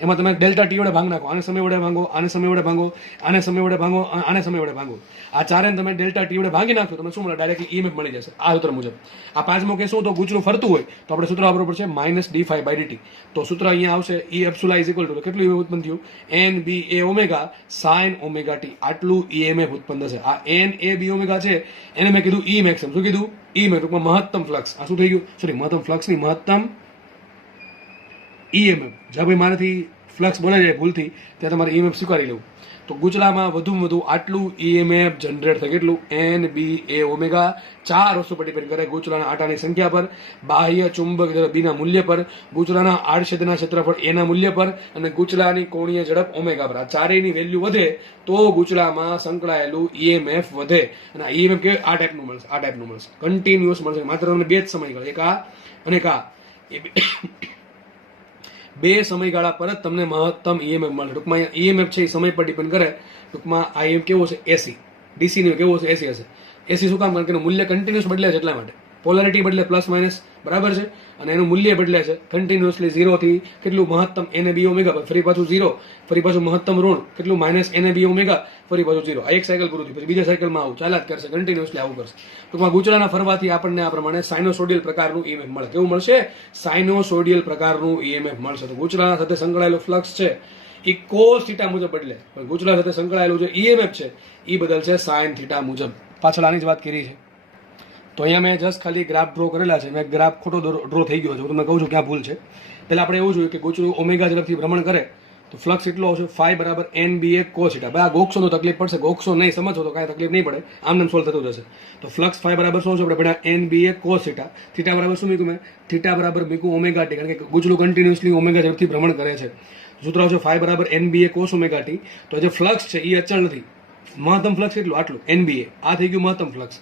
એમાં તમે ડેલ્ટા ટી વડે ભાગ નાખો, આને સમય વડે ભાંગો, આને સમય વડે ભાંગો, આને સમય વડે ભાંગો, આને સમય વડે ભાંગો. આ ચારેને તમે ડેલ્ટા ટી વડે ભાંગી નાખો તમને શું મળે? ડાયરેક્ટલી ઈએમએફ મળી જશે આ સૂત્ર મુજબ. આ પાંચમો કેસ શું? તો ગૂંચળું ફરતું હોય તો આપણે સૂત્ર વાપરવું પડશે -d∅/dt. તો સૂત્ર અહીંયા આવશે E epsilon is equal two કેટલું ઉત્પન્ન થયું? NBA omega sin omega t. આટલું ઈએમએફ ઉત્પન્ન થશે. આ NAB ઓમેગા છે એને મેં કીધું E મેક્સિમમ. શું કીધું? E મેં ટૂંકમાં મહત્તમ ફ્લક્સ. આ શું થઈ ગયું? સોરી, મહત્તમ ફ્લક્સ ની મહત્તમ ઈએમએફ. જ્યાં ભાઈ મારાથી ફ્લક્સ બોલે છે ભૂલથી ત્યાં તમારે ઈએમએફ સ્વીકારી લેવું. તો ગૂંચળામાં વધુમાં વધુ આટલું ઈએમએફ જનરેટ થાય. કેટલું? NBA omega. 4 વસ્તુ પર ડિપેન્ડ કરે: ગૂંચળાના આટાની સંખ્યા પર, બાહ્ય ચુંબક બીના મૂલ્ય પર, ગૂંચળાના આડછેદના ક્ષેત્રફળ એના મૂલ્ય પર અને ગૂંચળાની કોણીય ઝડપ ઓમેગા પર. આ ચારેયની વેલ્યુ વધે તો ગૂંચળામાં સંકળાયેલું ઈએમએફ વધે. અને આ ઈએમએફ કેવું? આ ટાઈપનું મળશે. આ ટાઈપનું મળશે, કન્ટિન્યુઅસ મળશે. માત્ર તમને બે જ સમયગાળા, એક આ અને એક આ, બે સમયગાળા પર જ તમને મહત્તમ ઈએમએફ મળે. ટૂંકમાં ઈએમએફ છે એ સમય પર ડિપેન્ડ કરે. ટૂંકમાં આ ઈએમએફ કેવો છે? એસી. ડીસી નું કેવો છે? એસી હશે. એસી શું કામ? કારણ કે એનું મૂલ્ય કન્ટિન્યુઅસ બદલે છે એટલા માટે. પોલારિટી બદલે પ્લસ માઇનસ, બરાબર છે, અને એનું મૂલ્ય બદલે છે કન્ટિન્યુઅસલી 0 થી કેટલું? મહત્તમ NAB ઓમેગા પર, ફરી પાછું 0, ફરી પાછું મહત્તમ ઋણ કેટલું? -NAB ઓમેગા, ફરી પાછું 0. આ એક સાયકલ પૂરું થયું. પછી બીજા સાયકલમાં આવું ચાલ્યા જ કરશે, કન્ટિન્યુઅસલી આવું કરશે. ટૂંકમાં ગૂંચળાના ફરવાથી આપણને આ પ્રમાણે સાઇનોસોડિયલ પ્રકારનું ઈએમએફ મળે. કેવું મળશે? સાઇનોસોડિયલ પ્રકારનું ઈએમએફ મળશે. તો ગૂંચળા સાથે સંકળાયેલો ફ્લક્સ છે એ કોસ થીટા મુજબ બદલે, પણ ગૂંચળા સાથે સંકળાયેલું જે ઈએમએફ છે એ બદલશે સાઇન થીટા મુજબ. પાછળ આની જ વાત કરી છે. તો અહીંયા મેં જસ્ટ ખાલી ગ્રાફ ડ્રો કરેલા છે. મેં ગ્રાફ ખોટો ડ્રો થઈ ગયો છે, હું તમને કહું છું ક્યાં ભૂલ છે. પહેલા આપણે એવું જોયું કે ગૂંચળું ઓમેગા ઝડપથી ભ્રમણ કરે તો ફ્લક્સ એટલો આવશે phi બરાબર NBA cos થીટા. ભાઈ આ ગોખશો તો તકલીફ પડશે, ગોખશો નહીં સમજો તો કાંઈ તકલીફ નહીં પડે, આમ સોલ્વ થતું જશે. તો ફ્લક્સ phi બરાબર શું છે? આપણે ભણ્યા NBA cos થીટા. થીટા બરાબર શું મૂક્યું મેં? થીટા બરાબર મૂક્યું ઓમેગા ટી, કારણ કે ગૂંચળું કન્ટિન્યુઅસલી ઓમેગા ઝડપથી ભ્રમણ કરે છે. સૂત્ર આવશે phi બરાબર NBA cos ઓમેગા ટી. તો જે ફ્લક્સ છે એ અચળ નથી. મહત્તમ ફ્લક્સ કેટલું? આટલું NBA. આ થઈ ગયું મહત્તમ ફ્લક્સ.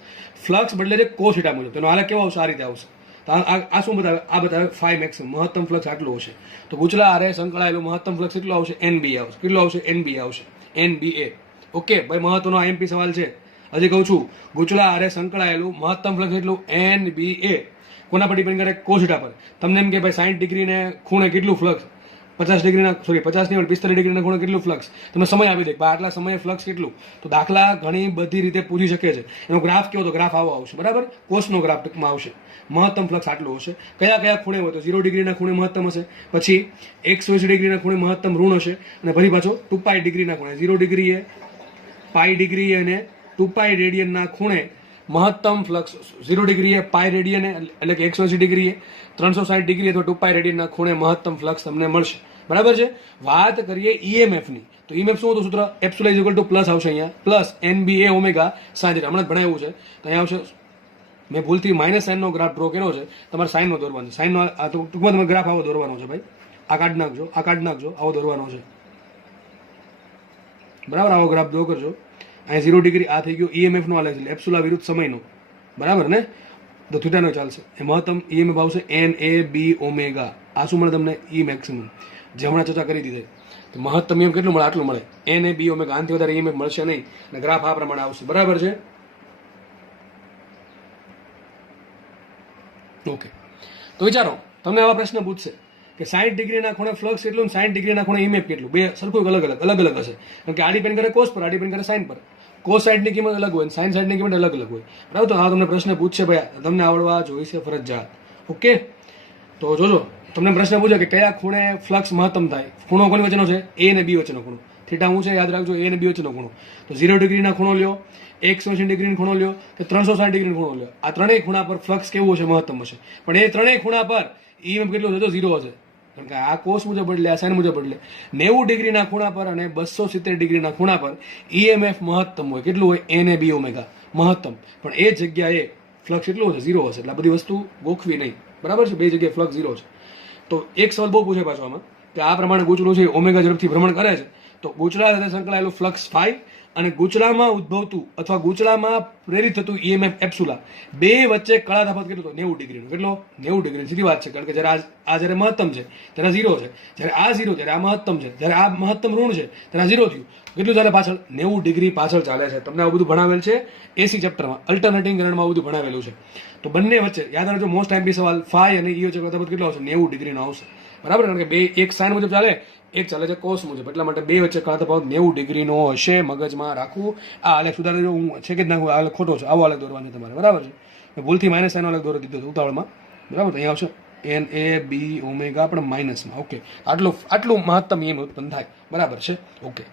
ફ્લક્સ બદલે છે કોસ થીટા મુજબ. તેનો હાલ કેવો આવશે? આ રીતે આવશે. તો આ શું બતાવે? આ બતાવે phi મેક્સિમમ. મહત્તમ ફ્લક્સ આટલું હશે. તો ગૂંચળા આરે સંકળાયેલું મહત્તમ ફ્લક્સ કેટલું આવશે? NBA આવશે. કેટલું આવશે? NBA આવશે. NBA. ઓકે ભાઈ, મહત્વનો IMP સવાલ છે. હજી કહું છું, ગૂંચળા આરે સંકળાયેલું મહત્તમ ફ્લક્સ એટલું NBA. કોના પર ડિપેન્ડ કરે? કોસ થીટા પર. તમને એમ કે ભાઈ 60 ડિગ્રીને ખૂણે કેટલું ફ્લક્સ? 50 ડિગ્રીના, સોરી 50 નહીં, 45 ડિગ્રીના ખૂણે કેટલું ફ્લક્સ? તમે સમય આપી દે ભાઈ આટલા સમયે ફ્લક્સ કેટલું? તો દાખલા ઘણી બધી રીતે પૂછી શકે છે. એનો ગ્રાફ કેવો? તો ગ્રાફ આવો આવશે, બરાબર. કોસનો ગ્રાફ ટૂંકમાં આવશે. મહત્તમ ફ્લક્સ આટલું હશે. કયા કયા ખૂણે હોય? તો 0 ડિગ્રીના ખૂણે મહત્તમ હશે, પછી 180 ડિગ્રીના ખૂણે મહત્તમ ઋણ હશે, અને ફરી પાછો 2π ડિગ્રીના ખૂણે, 0 ડિગ્રીએ, પાઈ ડિગ્રીએ અને 2π રેડિયનના ખૂણે મહત્તમ ફ્લક્સ. 0 ડિગ્રીએ, પાઈ રેડિયને એટલે કે 180 ડિગ્રીએ, 360 ડિગ્રી અથવા 2π રેડિયનના ખૂણે મહત્તમ ફ્લક્સ તમને મળશે, બરાબર છે. વાત કરીએ ઈએમએફ ની, તો ઈએમએફ શું હતું? સૂત્ર epsilon is equal two plus આવશે અહીંયા, plus NBA omega sin theta. હમણાં જ ભણાવ્યું છે. તો અહીંયા આવશે, મેં ભૂલથી માઇનસ સાઇનનો ગ્રાફ ડ્રો કર્યો છે, તમારે સાઇનનો દોરવાનો છે. સાઇનનો ટૂંકમાં તમે ગ્રાફ આવો દોરવાનો છે ભાઈ. આ કાઢ નાખજો, આ કાઢ નાખજો, આવો દોરવાનો છે, બરાબર. આવો ગ્રાફ ડ્રો કરજો. અહીંયા 0 ડિગ્રી આ થઈ ગયો ઈએમએફ નો આલે છે, એપ્સિલોન વિરુદ્ધ સમયનો, બરાબર ને. તો થીટાનો ચાલશે. એ મહત્તમ ઈએમએફ આવશે NAB ઓમેગા. આ શું મળે તમને? E મેક્સિમમ, જે હમણાં ચર્ચા કરી દીધી. તો મહત્તમ ઈએમએફ કેટલું મળે? આટલું મળે. NAB omega. આનાથી વધારે ઈએમએફ મળશે નહીં, અને ગ્રાફ આ પ્રમાણે આવશે, બરાબર છે. ઓકે, તો વિચારો, તમને આવા પ્રશ્ન પૂછશે કે 60 ડિગ્રીના ખૂણે ફ્લક્સ કેટલું, 60 ડિગ્રીના ખૂણે ઈએમએફ કેટલું? બે સરખું અલગ અલગ હશે, કારણ કે આ ડિપેન્ડ કરે કોસ પર, આ ડિપેન્ડ કરે સાઇન પર. કોસ સાઇડની કિંમત અલગ હોય, સાઇન સાઇડની કિંમત અલગ હોય, બરાબર. તો આ તમને પ્રશ્ન પૂછશે ભાઈ, તમને આવડવા જોઈશે ફરજિયાત. ઓકે, તો જોજો, તમને પ્રશ્ન પૂછે કે કયા ખૂણે ફ્લક્સ મહત્તમ થાય? ખૂણો કોની વચ્ચેનો છે? A અને B વચ્ચેનો ખૂણો. થીટા હું છે યાદ રાખજો, A અને B વચ્ચેનો ખૂણો. તો 0 ડિગ્રીના ખૂણો લ્યો, 180 ડિગ્રીનો ખૂણો લ્યો કે 360 ડિગ્રીનો ખૂણો લ્યો. આ ત્રણેય ખૂણા પર ફ્લક્સ કેવું હશે? મહત્તમ હશે. પણ એ ત્રણેય ખૂણા પર ઈએમએફ કેટલું હશે? તો 0 હશે, કારણ કે આ કોસ મુજબ બદલે, આ સાઇન મુજબ બદલે. 90 ડિગ્રીના ખૂણા પર અને 270 ડિગ્રીના ખૂણા પર ઈએમએફ મહત્તમ હોય. કેટલું હોય? NAB ઓમેગા મહત્તમ. પણ એ જગ્યાએ ફ્લક્સ કેટલું હશે? 0 હશે. એટલે આ બધી વસ્તુ ગોખવી નહીં, બરાબર છે. બે જગ્યાએ ફ્લક્સ 0 છે. તો એક સવાલ બહુ પૂછે પાછો આમાં, કે આ પ્રમાણે ગૂંચળું છે ઓમેગા ઝડપથી ભ્રમણ કરે છે, તો ગૂંચળા સાથે સંકળાયેલું ફ્લક્સ phi અને ગૂંચળામાં ઉદ્ભવતું અથવા ગૂંચળામાં પ્રેરિત થતું ઈએમએફ એપ્સિલોન, બે વચ્ચે કળા તફાવત કેટલો? તો 90 ડિગ્રીનો. કેટલો? 90 ડિગ્રી. સીધી વાત છે, કારણ કે જ્યારે આ જ્યારે મહત્તમ છે ત્યારે 0 છે, જ્યારે આ 0, ત્યારે આ મહત્તમ છે, જ્યારે આ મહત્તમ ઋણ છે ત્યારે આ 0 થયું. કેટલું ચાલે પાછળ? 90 ડિગ્રી પાછળ ચાલે છે. તમને આવું બધું ભણાવેલ છે એસી ચેપ્ટરમાં, અલ્ટરનેટિંગ કરંટમાં આવું બધું ભણાવેલું છે. તો બંને વચ્ચે યાદ રાખજો, મોસ્ટ આઈએમપી સવાલ phi અને E વચ્ચે કળા તફાવત કેટલો આવશે? 90 ડિગ્રીનો આવશે. બરાબર, કારણ કે બે એક સાઇન મુજબ ચાલે, એક ચાલે છે કોસ મુજબ, એટલા માટે બે વચ્ચે કાં તફાવત 90 ડિગ્રીનો હશે. મગજમાં રાખવું. આ આલેખ સુધારી દો, હું છે કે જ નાખું, આ આલેખ ખોટો છે, આવો આલેખ દોરવાનો છે તમારે, બરાબર છે. મેં ભૂલથી માઇનસ સાઇન આલેખ દોરી દીધો ઉતાવળમાં, બરાબર. અહીંયા આવશે NAB આપણે માઇનસમાં. ઓકે, આટલું મહત્તમ EMF ઉત્પન્ન થાય, બરાબર છે. ઓકે,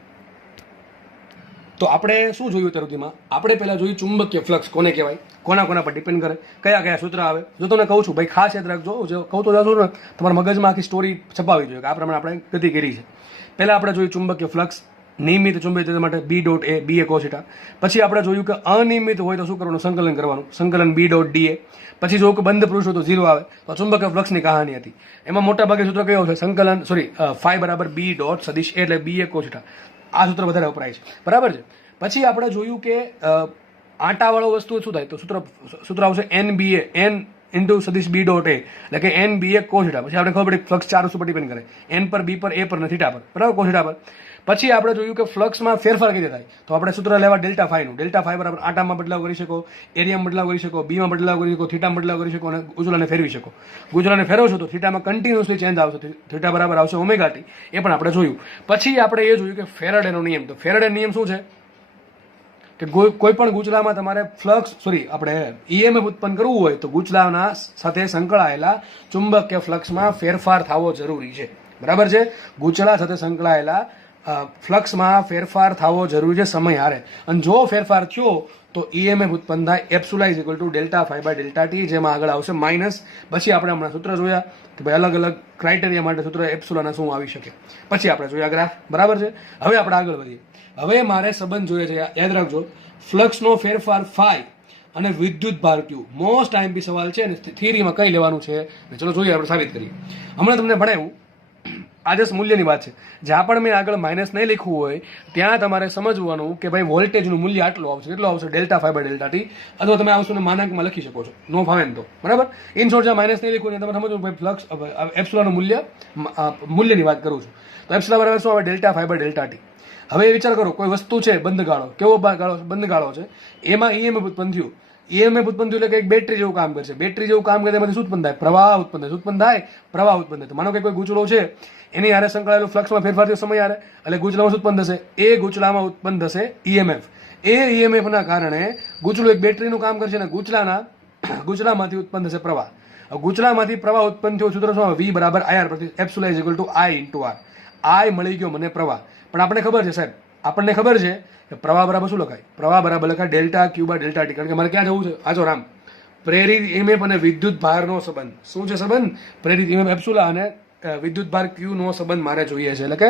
તો આપણે શું જોયું અત્યાર સુધીમાં? આપણે પહેલા જોયું ચુંબકીય ફ્લક્સ કોને કહેવાય, કોના પર ડિપેન્ડ કરે, કયા કયા સૂત્ર આવે. જો તમને કહું છું ભાઈ ખાસ યાદ રાખજો, જો કહું તો જાજો ને તમારા મગજમાં આખી સ્ટોરી છપાવી જોઈએ કે આ પ્રમાણે આપણે ગતિ કરી છે. પહેલા આપણે જોયું ચુંબકીય ફ્લક્સ, નિયમિત ચુંબકીય માટે B.A B A cos θ. પછી આપણે જોયું કે અનિયમિત હોય તો શું કરવાનું, સંકલન કરવાનું, સંકલન B.DA. પછી જોયું કે બંધ પુરુષ હોય તો 0 આવે. તો ચુંબકીય ફ્લક્સની કહાની હતી. એમાં મોટા ભાગે સૂત્ર કયો છે, સંકલન ફાઈ બરાબર B ડોટ સદિશ A એટલે BA cos θ. આ સૂત્ર વધારે વપરાય છે, બરાબર છે. પછી આપણે જોયું કે આંટાવાળો વસ્તુ શું થાય, તો સૂત્ર આવશે NBA N ઇન્ટુ સદિશ B ડોટ A એટલે કે NBA cos θ. પછી આપણે ખબર પડી ફ્લક્સ ચાર વસ્તુ પર ડિપેન્ડ કરે, N પર, B પર, A પર અને θ પર, બરાબર, cos θ પર. પછી આપણે જોયું કે ફ્લક્સમાં ફેરફાર કઈ રીતે થાય, તો આપણે સૂત્ર લેવા ડેલ્ટા ફાઈનું. ડેલ્ટા ફાઈ બરાબર આટામાં બદલાવ કરી શકો, એરિયામાં બદલાવ કરી શકો, બીમાં બદલાવ કરી શકો, થીટામાં બદલાવ કરી શકો અને ગુચલાને ફેરવી શકો. ગુચલાને ફેરવશો તો થીટામાં કન્ટિન્યુઅસલી ચેન્જ આવશે, થીટા બરાબર આવશે ઓમેગા ટી. એ પણ આપણે જોયું. પછી આપણે એ જોયું કે ફેરાડેનો નિયમ. તો ફેરાડે નિયમ શું છે કે કોઈ પણ ગુચલામાં તમારે આપણે EMF ઉત્પન્ન કરવું હોય તો ગુચલાના સાથે સંકળાયેલા ચુંબકીય ફ્લક્સમાં ફેરફાર થવો જરૂરી છે, બરાબર છે. ગુચલા સાથે સંકળાયેલા ફ્લક્સમાં ફેરફાર થવો જરૂરી છે સમય હારે. અને જો ફેરફાર થયો તો EMF ઉત્પન્ન થાય epsilon is equal to delta phi by delta T, જેમાં આગળ આવશે માઇનસ. પછી આપણે હમણાં સૂત્ર જોયા કે ભાઈ અલગ અલગ ક્રાઇટેરિયા માટે સૂત્ર એપ્સુલાના શું આવી શકે. પછી આપણે જોયા ગ્રાફ, બરાબર છે. હવે આપણે આગળ વધીએ. હવે મારે સંબંધ જોઈએ છે, યાદ રાખજો, ફ્લક્સનો ફેરફાર ફાઈ અને વિદ્યુત ભાર ક્યુ. મોસ્ટ IMP સવાલ છે અને થિયરીમાં કઈ લેવાનું છે, ચલો જોઈએ, આપણે સાબિત કરીએ. હમણાં તમને ભણાવ્યું, આદર્શ મૂલ્યની વાત છે. જ્યાં પણ મેં આગળ માઇનસ નહીં લખવું હોય ત્યાં તમારે સમજવાનું કે ભાઈ વોલ્ટેજનું મૂલ્ય આટલું આવશે, કેટલું આવશે, delta phi by delta T. અથવા તમે આવશો ને માનાંકમાં લખી શકો છો, નો ફાવે ને તો, બરાબર. ઇન શોર્ટ, જ્યાં માઇનસ નહીં લખવું હોય તમારે સમજવું ભાઈ ફ્લક્સ એપ્સુલાનું મૂલ્યની વાત કરું છું. તો એપ્સુલા બરાબર શું આવે, delta phi by delta T. હવે વિચાર કરો, કોઈ વસ્તુ છે બંધ ગાળો, કેવો ગાળો, બંધ ગાળો છે, એમાં EMF ઉત્પન્ન થયું. EMF ઉત્પન્ન થયું એટલે કે એક બેટરી જેવું કામ કરશે. બેટરી જેવું કામ કરે તેમાંથી શું ઉત્પન્ન થાય, પ્રવાહ ઉત્પન્ન થાય. ઉત્પન્ન થાય, પ્રવાહ ઉત્પન્ન થાય. તો માનો કે કોઈ ગુચલો છે, એની હારે સંકળાયેલું ફ્લક્સમાં ફેરફાર થયો સમય હારે, એટલે ગુચલામાં શું ઉત્પન્ન થશે, એ ગુચલામાં ઉત્પન્ન થશે EMF. એ EMF ના કારણે ગુચલું એક બેટરીનું કામ કરશે અને ગુચલામાંથી ઉત્પન્ન થશે પ્રવાહ. ગુચલામાંથી પ્રવાહ ઉત્પન્ન થયો, સૂત્ર શું, V બરાબર IR પ્રતિ epsilon is equal to I into R. I મળી ગયો મને પ્રવાહ. પણ આપણને ખબર છે સાહેબ, આપણને ખબર છે કે પ્રવાહ બરાબર શું લખાય, પ્રવાહ બરાબર લખાય delta Q by delta T. કારણ કે મારે ક્યાં જવું છે, આજો રામ, પ્રેરિત EMF અને વિદ્યુત ભારનો સંબંધ. શું છે સંબંધ, પ્રેરિત EMF એપ્સુલા અને વિદ્યુત ભાર ક્યુ નો સંબંધ મારે જોઈએ છે. એટલે કે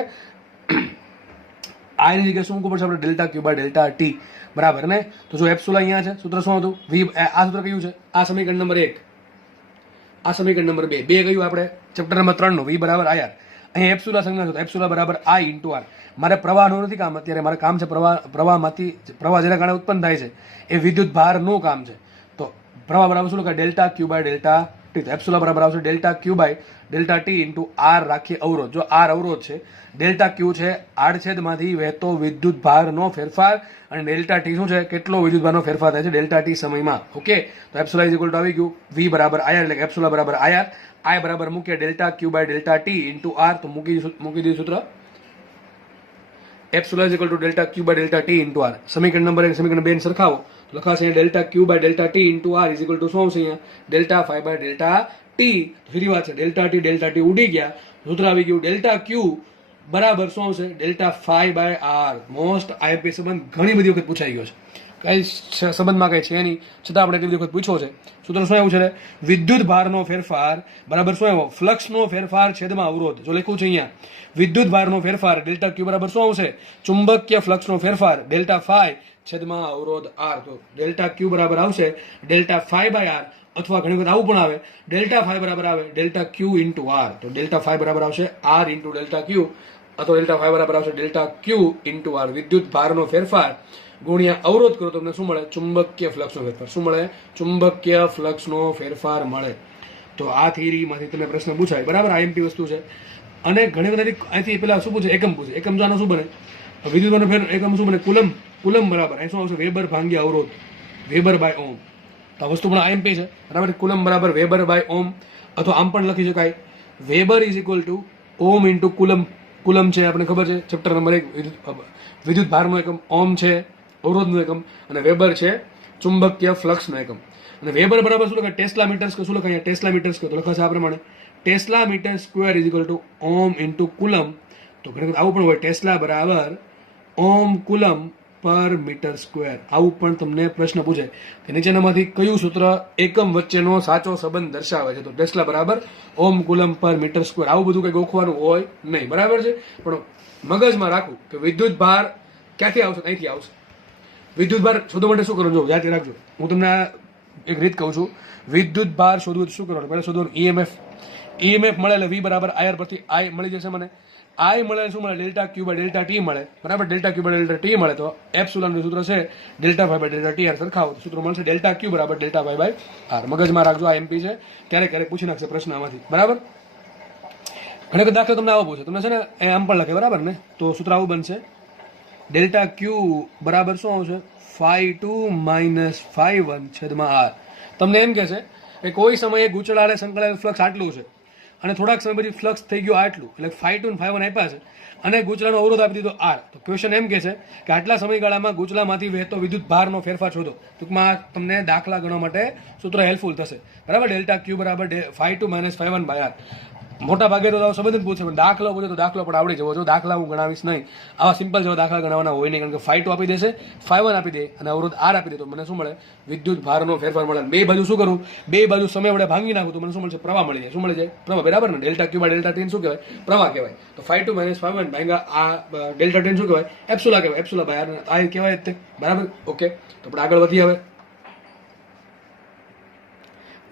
I ની જગ્યાએ શું મૂકવું પડશે આપણે, delta Q by delta T, બરાબર ને. તો જો એપ્સુલા અહીંયા છે, સૂત્ર શું હતું, V. આ સૂત્ર કયું છે, આ સમીકરણ નંબર 1, આ સમીકરણ નંબર 2. કયું આપણે ચેપ્ટર નંબર 3 નું, V બરાબર IR. અહીંયા એપ્સુલા સંજ્ઞા છે, એપ્સુલા બરાબર I ઇન્ટુ R. મારે પ્રવાહનું નથી કામ અત્યારે, મારે કામ છે પ્રવાહમાંથી, પ્રવાહ જેના કારણે ઉત્પન્ન થાય છે એ વિદ્યુત ભારનું કામ છે. તો પ્રવાહ બરાબર શું લખાય, delta Q by delta T. તો એપ્સુલા બરાબર આવશે delta Q by delta T into R. રાખીએ અવરોધ. જો R અવરોધ છે, ડેલ્ટા ક્યુ છે આડછેદમાંથી વહેતો વિદ્યુત ભારનો ફેરફાર, અને ડેલ્ટા ટી શું છે, કેટલો વિદ્યુત ભારનો ફેરફાર થાય છે ડેલ્ટા ટી સમયમાં. ઓકે, તો એપ્સુલા ઇઝ ઇક્વલ ટુ આવી ગયું V બરાબર IR, એટલે કે એપ્સુલા બરાબર IR. I બરાબર મૂકીએ delta Q by delta T into R. તો મૂકી દીધું સૂત્ર, epsilon is equal to delta Q by delta T into R. સમીકરણ નંબર 1 સમીકરણ 2 ને સરખાવો તો લખાશે અહીંયા delta Q by delta T into R is equal to શું આવશે, અહીંયા delta phi by delta T. ફરી વાત છે, ડેલ્ટા ટી ઉડી ગયા, સૂત્ર આવી ગયું ડેલ્ટા ક્યુ બરાબર શું આવશે, delta phi by R. Most IMP સંબંધ ઘણી બધી વખત પૂછાઈ ગયો છે, કઈ સંબંધમાં કઈ છે નહીં, છતાં આપણે એટલી બધી વખત પૂછ્યો છે. સૂત્ર શું એવું છે, વિદ્યુત ભારનો ફેરફાર બરાબર શું આવ્યો, ફ્લક્સનો ફેરફાર છેદમાં અવરોધ. જો લખ્યું છે અહીંયા વિદ્યુત ભારનો ફેરફાર ડેલ્ટા ક્યુ બરાબર શું આવશે, ચુંબકીય ફ્લક્સનો ફેરફાર ડેલ્ટા ફાઈ છેદમાં અવરોધ R. તો ડેલ્ટા ક્યુ બરાબર આવશે ડેલ્ટા ફાઈ બાય R, અથવા ઘણી વખત આવું પણ આવે, ડેલ્ટા ફાઈ બરાબર આવે ડેલ્ટા ક્યુ ઇન્ટુ R. તો ડેલ્ટા ફાઈ બરાબર આવશે R ઇન્ટુ ડેલ્ટા ક્યુ, અથવા ડેલ્ટા ફાઈ બરાબર આવશે ડેલ્ટા ક્યુ ઇન્ટુ R. વિદ્યુત ભારનો ફેરફાર ગુણ્યા અવરોધ કરો તમને શું મળે, ચુંબકીય ફ્લક્સનો ફેરફાર. શું મળે, ચુંબકીય ફ્લક્સનો ફેરફાર મળે. તો આ થિયરીમાંથી તમે પ્રશ્ન પૂછાય, બરાબર, IMP વસ્તુ છે. અને ઘણી બધી અહીંથી પેલા શું પૂછે, એકમ પૂછે. એકમ જાનો શું બને, વિદ્યુતનો ફેર એકમ શું બને, કુલમ બરાબર. અહીં શું આવશે, વેબર ભાંગ્યા અવરોધ, વેબર બાય ઓમ. તો આ વસ્તુ પણ IMP છે, બરાબર. કુલમ બરાબર વેબર બાય ઓમ. અથવા આમ પણ લખી શકાય weber is equal to ohm into coulomb. Coulomb છે આપણે ખબર છે, ચેપ્ટર નંબર 1 વિદ્યુત ભારનો એકમ, ઓમ છે અવરોધનો એકમ, અને વેબર છે ચુંબકીય ફ્લક્સનો એકમ. અને વેબર બરાબર શું લખાય? ટેસ્લા મીટર્સ કે શું લખાય? ટેસ્લા મીટર્સ કે તો લખાશે આ પ્રમાણે tesla metre square is equal to ohm into coulomb. તો ઘણી વખત આવું પણ હોય, ટેસ્લા બરાબર ઓમ કુલમ પર મીટર સ્ક્વેર. આવું પણ તમને પ્રશ્ન પૂછાય કે નીચેનામાંથી કયું સૂત્ર એકમ વચ્ચેનો સાચો સંબંધ દર્શાવે છે? તો ટેસ્લા બરાબર ઓમ કુલમ પર મીટર સ્ક્વેર. આવું બધું કંઈ ગોખવાનું હોય નહીં, બરાબર છે. પણ મગજમાં રાખવું કે વિદ્યુત ભાર ક્યાંથી આવશે? અહીંથી આવશે. વિદ્યુત ભાર શોધવા માટે શું કરવું? જો યાદ રાખજો, હું તમને એક રીત કહું છું. વિદ્યુત ભાર શોધવું શું કરવાનું? પહેલા શોધવાનું ઈએમએફ. ઈએમએફ મળે એટલે વી બરાબર આઈઆર પરથી આઈ મળી જશે મને. આઈ મળે શું મળે? Delta Q by delta T મળે, બરાબર. Delta Q by delta T મળે તો એપ્સિલોનનું સૂત્ર છે delta Y by delta T R સરખાવો તો સૂત્ર મળશે ડેલ્ટા ક્યુ બરાબર ડેલ્ટા વાય બાય આર. મગજમાં રાખજો, આ એમપી છે, ક્યારેક ક્યારેક પૂછી નાખશે પ્રશ્ન આમાંથી, બરાબર. ઘણી વખત દાખલો તમને આવો પૂછે, તમને છે ને એ આમ પણ લખે, બરાબર ને? તો સૂત્ર આવું બનશે ડેલ્ટા ક્યુ બરાબર શું આવશે? φ2 માઇનસ φ1 છેદમાં આર. તમને એમ કહે છે કે કોઈ સમયે ગૂંચળાને સંકળાયેલ ફ્લક્સ આટલું છે અને થોડાક સમય પછી ફ્લક્સ થઈ ગયું આટલું, એટલે φ2 અને φ1 આપ્યા છે અને ગૂંચળાનો અવરોધ આપી દીધો આર. તો ક્વેશ્ચન એમ કહે છે કે આટલા સમયગાળામાં ગૂંચળામાંથી વહેતો વિદ્યુત ભારનો ફેરફાર શોધો. ટૂંકમાં તમને દાખલા ગણવા માટે સૂત્ર હેલ્પફુલ થશે, બરાબર. ડેલ્ટા ક્યુ બરાબર φ2 માઇનસ φ1 બાય આર. મોટા ભાગે તો સંબંધ પૂછે, પણ દાખલો પૂછે તો દાખલો પણ આવડી જવો. જો દાખલા હું ગણાવીશ નહીં, આવા સિમ્પલ જેવા દાખલા ગણાવવાના હોય નહીં, કારણ કે φ2 આપી દેશે, φ1 આપી દે અને અવરોધ આર આપી દે તો મને શું મળે? વિદ્યુત ભારનો ફેરફાર મળે. બે બાજુ શું કરું? બે બાજુ સમય વડે ભાંગી નાખું તો મને શું મળશે? પ્રવાહ મળી જાય. શું મળી જાય? પ્રવાહ, બરાબર ને? Delta Q by delta T શું કહેવાય? પ્રવાહ કહેવાય. તો φ2 માઇનસ φ1 ભાંગા આ ડેલ્ટા ટી શું કહેવાય? એપ્સિલોન કહેવાય. એપ્સિલોન બાય આર આ કહેવાય જ તે, બરાબર. ઓકે, તો આપણે આગળ વધીએ હવે.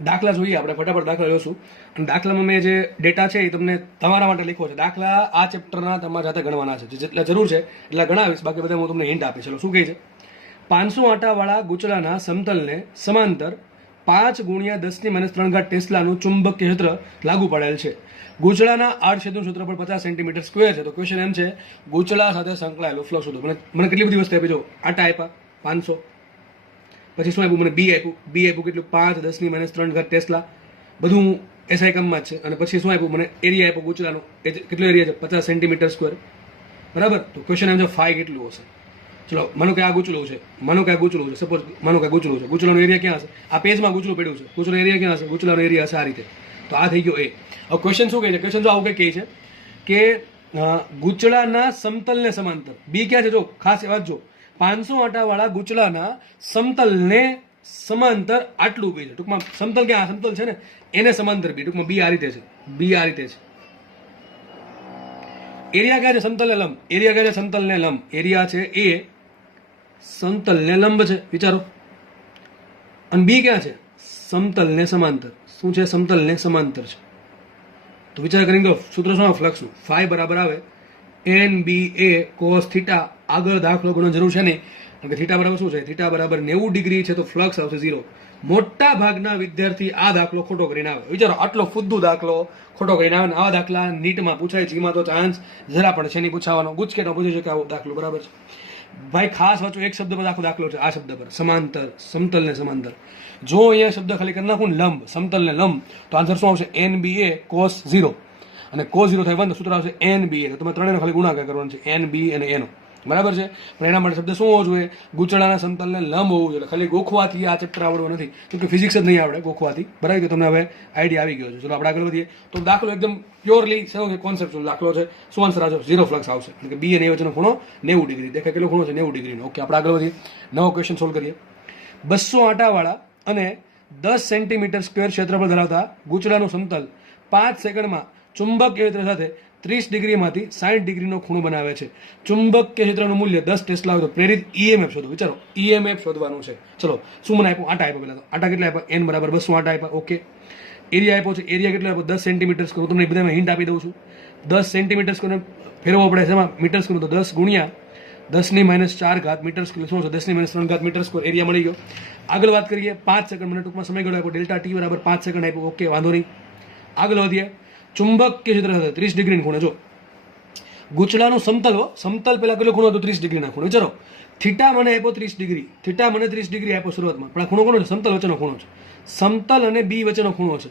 દાખલા જોઈએ આપણે, ફટાફટ દાખલા જોશું. અને દાખલામાં મેં જે ડેટા છે એ તમને તમારા માટે લખ્યો છે. દાખલા આ ચેપ્ટરના તમારા જાતે ગણવાના છે, જેટલા જરૂર છે એટલા ગણાવીશ, બાકી બધા હું તમને હિન્ટ આપીશ. ચલો, શું કહે છે? 500 આંટાવાળા ગૂંચળાના સમતલને સમાંતર 5 ગુણ્યા 10⁻³ ટેસ્લાનું ચુંબકીય ક્ષેત્ર લાગુ પડેલ છે. ગૂંચળાના આડછેદનું ક્ષેત્રફળ 50 સેન્ટીમીટર સ્ક્વેર છે. તો ક્વેશ્ચન એમ છે ગૂંચળા સાથે સંકળાયેલો ફ્લક્સ શોધો. મને કેટલી બધી વસ્તુ આપી, જો આટા આપ્યા 500, પછી શું આપ્યું મને? બી આપ્યું. બી આપ્યું કેટલું? 5 10⁻³ ટેસ્લા, બધું એસઆઈ એકમમાં જ છે. અને પછી શું આપ્યું મને? એરિયા આપ્યો ગૂંચળાનો. કેટલો એરિયા છે? 50 સેન્ટીમીટર સ્ક્વેર, બરાબર. તો ક્વેશ્ચન એમ છે ફાઈ કેટલું હશે? ચલો, માનો કે આ ગૂંચળું છે, માનો કે આ ગૂંચળું છે, સપોઝ માનો કે ગૂંચળું છે. ગૂંચળાનો એરિયા ક્યાં હશે? આ પેજમાં ગૂંચળું પડ્યું છે, ગૂંચળાનો એરિયા ક્યાં હશે? ગૂંચળાનો એરિયા હશે આ રીતે. તો આ થઈ ગયો એ. હવે ક્વેશ્ચન શું કહે છે? ક્વેશ્ચન જો આવું કંઈ કહે છે કે ગૂંચળાના સમતલને સમાંતર. બી ક્યાં છે? જો ખાસ વાત જો, 500 આંટાવાળા ગૂંચળાના સમતલને સમાંતર આટલું બી છે. ટૂંકમાં સમતલ ક્યાં? સમતલ છે ને, એને સમાંતર બી. ટૂંકમાં બી આ રીતે છે, બી આ રીતે છે. એરિયા ક્યાં છે? સમતલને લંબ. એરિયા ક્યાં છે? સમતલને લંબ. એરિયા છે એ સમતલને લંબ છે, વિચારો. અને બી ક્યાં છે? સમતલને સમાંતર. શું છે? સમતલને સમાંતર છે. તો વિચાર કરીને સૂત્ર શું આવે ફ્લક્સનું? ફાઈ બરાબર આવે NBA cos થીટા. આગળ દાખલો ગણવાની જરૂર છે નહીં, કારણ કે થીટા બરાબર શું છે? થીટા બરાબર 90 ડિગ્રી છે, તો ફ્લક્સ આવશે 0. મોટા ભાગના વિદ્યાર્થી આ દાખલો ખોટો કરીને આવે. વિચારો, આટલો ફુદ્દુ દાખલો ખોટો કરીને આવે. આવા દાખલા નીટમાં પૂછાય છે, એમાં તો ચાન્સ જરા પણ છે નહીં પૂછાવાનો. ગુજકેટમાં પૂછી શકે આવો દાખલો, બરાબર છે ભાઈ. ખાસ વાંચો, એક શબ્દ પર આખો દાખલો છે, આ શબ્દ પર સમાંતર, સમતલ ને સમાંતર. જો અહીંયા શબ્દ ખાલી કરી નાખું ને લંબ, સમતલ ને લંબ, તો આન્સર શું આવશે? NBA cos 0. અને cos 0 થાય 1 તો સૂત્ર આવશે NBA. તો તમે ત્રણેયનો ખાલી ગુણાકાર કરવાનો છે, NB અને એનો, બરાબર છે. પણ એના માટે શબ્દ શું હોવો જોઈએ? ગૂંચળાના સમતલને લંબ હોવું જોઈએ. ખાલી ગોખવાથી આ ચેપ્ટર આવડવું નથી, કેમકે ફિઝિક્સ જ નહીં આવડે ગોખવાથી, બરાબર. કે તમને હવે આઈડિયા આવી ગયો છે. ચલો આપણે આગળ વધીએ. તો દાખલો એકદમ પ્યોરલી શું છે? કોન્સેપ્ટ દાખલો છે. શું આન્સર આવશે? 0 ફ્લક્સ આવશે. એટલે કે બી અને એ વચ્ચેનો ખૂણો 90 ડિગ્રી. દેખાય કેટલો ખૂણો છે? 90 ડિગ્રીનો. ઓકે, આપણે આગળ વધીએ. નવો ક્વેશ્ચન સોલ્વ કરીએ. 200 આંટાવાળા અને 10 સેન્ટીમીટર સ્ક્વેર ક્ષેત્રફળ ધરાવતા ગૂંચળાનું સમતલ 5 સેકન્ડમાં ચુંબકીય ક્ષેત્ર સાથે 30 ડિગ્રીમાંથી 60 ડિગ્રીનો ખૂણો બનાવે છે. ચુંબકીય ક્ષેત્રનું મૂલ્ય 10 ટેસ્લા હોય તો પ્રેરિત EMF શોધો. વિચારો, EMF શોધવાનું છે. ચલો, શું મને આપ્યું? આટા આપ્યો. પહેલા તો આટા કેટલા આપ્યા? N બરાબર 200 આટા આપ્યા. ઓકે, એરિયા આપ્યો છે. એરિયા કેટલો આપ્યો? 10 સેન્ટીમીટર સ્ક્વેર. તમને બધામાં હિન્ટ આપી દઉં છું. 10 સેન્ટીમીટર સ્ક્વેર ફેરવવો પડે છે એમાં મીટર સ્ક્વેર, તો 10 ગુણ્યા 10⁻⁴ મીટર સ્ક્વેર. શું છે? 10⁻³ મીટર સ્ક્વેર એરિયા મળી ગયો. આગળ વાત કરીએ. 5 સેકન્ડ મને ટૂંકમાં સમયગાળો આપ્યો. ડેલ્ટા ટી બરાબર 5 સેકન્ડ આપ્યું. ઓકે, વાંધો નહીં. આગળ વધીએ. ચુંબકીય ક્ષેત્ર સાથે 30 ડિગ્રીનો ખૂણો. જો ગૂંચળાનું સમતલ, સમતલ પેલા કેટલો ખૂણો હતો? 30 ડિગ્રીના ખૂણો. વિચારો, થીટા મને આપ્યો 30 ડિગ્રી, થીટા મને 30 ડિગ્રી આપ્યો શરૂઆતમાં, પણ આ ખૂણો કોનો છે? સમતલ વચ્ચેનો ખૂણો છે. સમતલ અને બી વચ્ચેનો ખૂણો છે.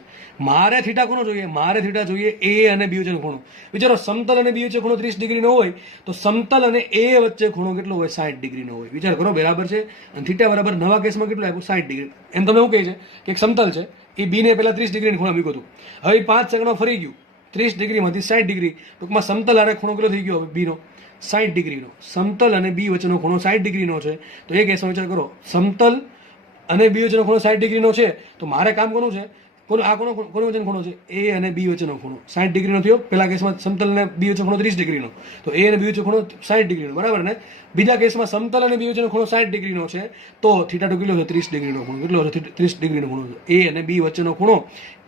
મારે થીટા કોનો જોઈએ? મારે થીટા જોઈએ એ અને બી વચ્ચેનો ખૂણો. વિચારો, સમતલ અને બી વચ્ચે ખૂણો 30 ડિગ્રીનો હોય તો સમતલ અને એ વચ્ચે ખૂણો કેટલો હોય? 60 ડિગ્રીનો હોય. વિચાર કરો, બરાબર છે. અને થીટા બરાબર નવા કેસમાં કેટલો આપ્યો? 60 ડિગ્રી. એમ તમે શું કહે છે કે એક સમતલ છે, એ બી ને પહેલા 30 ડિગ્રીનો ખૂણો મૂક્યો હતું, હવે 5 સેકન્ડમાં ફરી ગયું 30 ડિગ્રીમાંથી 60 ડિગ્રી. ટૂંકમાં સમતલ આરે ખૂણો કેટલો થઈ ગયો હવે? બીનો 60 ડિગ્રીનો. સમતલ અને બી વચ્ચેનો ખૂણો 60 ડિગ્રીનો છે. તો એ કેસમાં વિચાર કરો, સમતલ અને બી વચ્ચેનો ખૂણો 60 ડિગ્રીનો છે, તો મારે કામ કોનું છે? આ કોનો વચ્ચેનો ખૂણો છે? એ અને બી વચ્ચેનો ખૂણો 60 ડિગ્રીનો થયો. પેલા કેસમાં સમતલ અને બી વચ્ચેનો ખૂણો 30 ડિગ્રીનો, તો એ અને બી વચ્ચેનો ખૂણો 60 ડિગ્રીનો, બરાબર ને? બીજા કેસમાં સમતલ અને બી વચ્ચેનો ખૂણો 60 ડિગ્રીનો છે, તો થીટા ટુ કેટલો છે? 30 ડિગ્રીનો ખૂણો. કેટલો છે? 30 ડિગ્રીનો ખૂણો છે. એ અને બી વચ્ચેનો ખૂણો,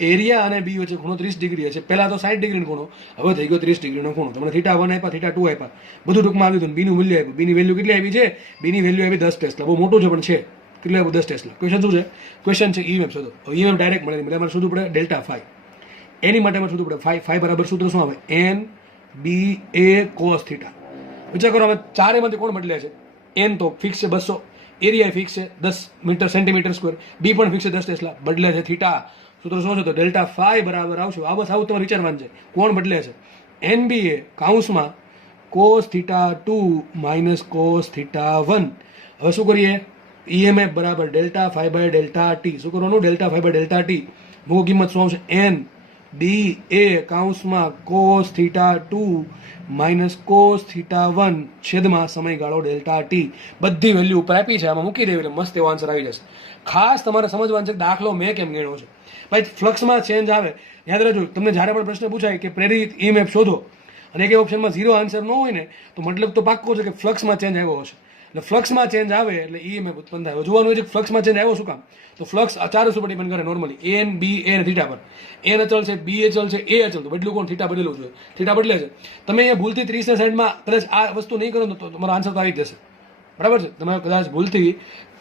એરિયા અને બી વચ્ચે ખૂણો 30 ડિગ્રી છે. પહેલા તો 60 ડિગ્રીનો ખૂણો, હવે થઈ ગયો 30 ડિગ્રીનો ખૂણો. તમને થીટા 1 આપ્યા, થીટા 2 આપ્યા, બધું ટૂંકમાં આવ્યું હતું. બીનું મૂલ્ય આપ્યું. બીની વેલ્યુ કેટલી આવી છે? બીની વેલ્યુ આવી 10 ટેસ્લા. બહુ મોટું છે પણ છે. કેટલું આપ્યું? 10 ટેસ્લા. ક્વેશ્ચન શું છે? ક્વેશ્ચન છે ઈએમએફ શોધો. ઈએમએફ ડાયરેક્ટ મળે નહીં, મારે શોધવું પડે ડેલ્ટા ફાઈ. એની માટે મારે શોધવું પડે ફાઈ બરાબર સૂત્ર શું આવે? એન બી એ કોસ થીટા. વિચાર કરો, હવે ચારેમાંથી કોણ બદલે છે? એન તો ફિક્સ છે 200, એરિયા ફિક્સ છે 10 મીટર સેન્ટીમીટર સ્ક્વેર, બી પણ ફિક્સ છે 10 ટેસ્લા. બદલે છે થીટા. સૂત્ર શું છે? તો ડેલ્ટા ફાઈ બરાબર આવશે. આ બસ આવું તમારે વિચારવાનું છે. કોણ બદલે છે? એન બી એ કૌંસમાં cos theta 2 minus cos theta 1. હવે શું કરીએ? ઈએમએફ બરાબર delta phi by delta T. શું કરવાનું? Delta phi by delta T. મૂકો કિંમત શું આવશે? એન બી એ કૌંસમાં cos theta 2 minus cos theta 1 છેદમાં સમયગાળો ડેલ્ટા ટી. બધી વેલ્યુ ઉપર આપી છે, આમાં મૂકી દેવી એટલે મસ્ત એવો આન્સર આવી જશે. ખાસ તમારે સમજવાનું છે કે દાખલો મેં કેમ ગણ્યો છે. ભાઈ, ફ્લક્સમાં ચેન્જ આવે, યાદ રાખજો, તમને જ્યારે પણ પ્રશ્ન પૂછાય કે પ્રેરિત ઈએમએફ શોધો અને એક ઓપ્શનમાં 0 આન્સર ન હોય ને, તો મતલબ તો પાક્કો છે કે ફ્લક્સમાં ચેન્જ આવ્યો હશે. એટલે ફ્લક્સમાં ચેન્જ આવે એટલે ઈએમએફ ઉત્પન્ન થાય. જોવાનું હોય છે કે ફ્લક્સમાં ચેન્જ આવ્યો શું કામ? તો ફ્લક્સ ચાર વસ્તુ પર ડિપેન્ડ કરે નોર્મલી. એન બી એ અને થીટા પર. એન અચળ છે, બી અચળ છે, એ અચળ. તો બદલું કોણ? થીટા બદલેલું છે. થીટા બદલે છે. તમે અહીંયા ભૂલથી 30 ને 60માં કદાચ આ વસ્તુ નહીં કરો તો તમારો આન્સર તો આવી જ જશે, બરાબર છે? તમે કદાચ ભૂલથી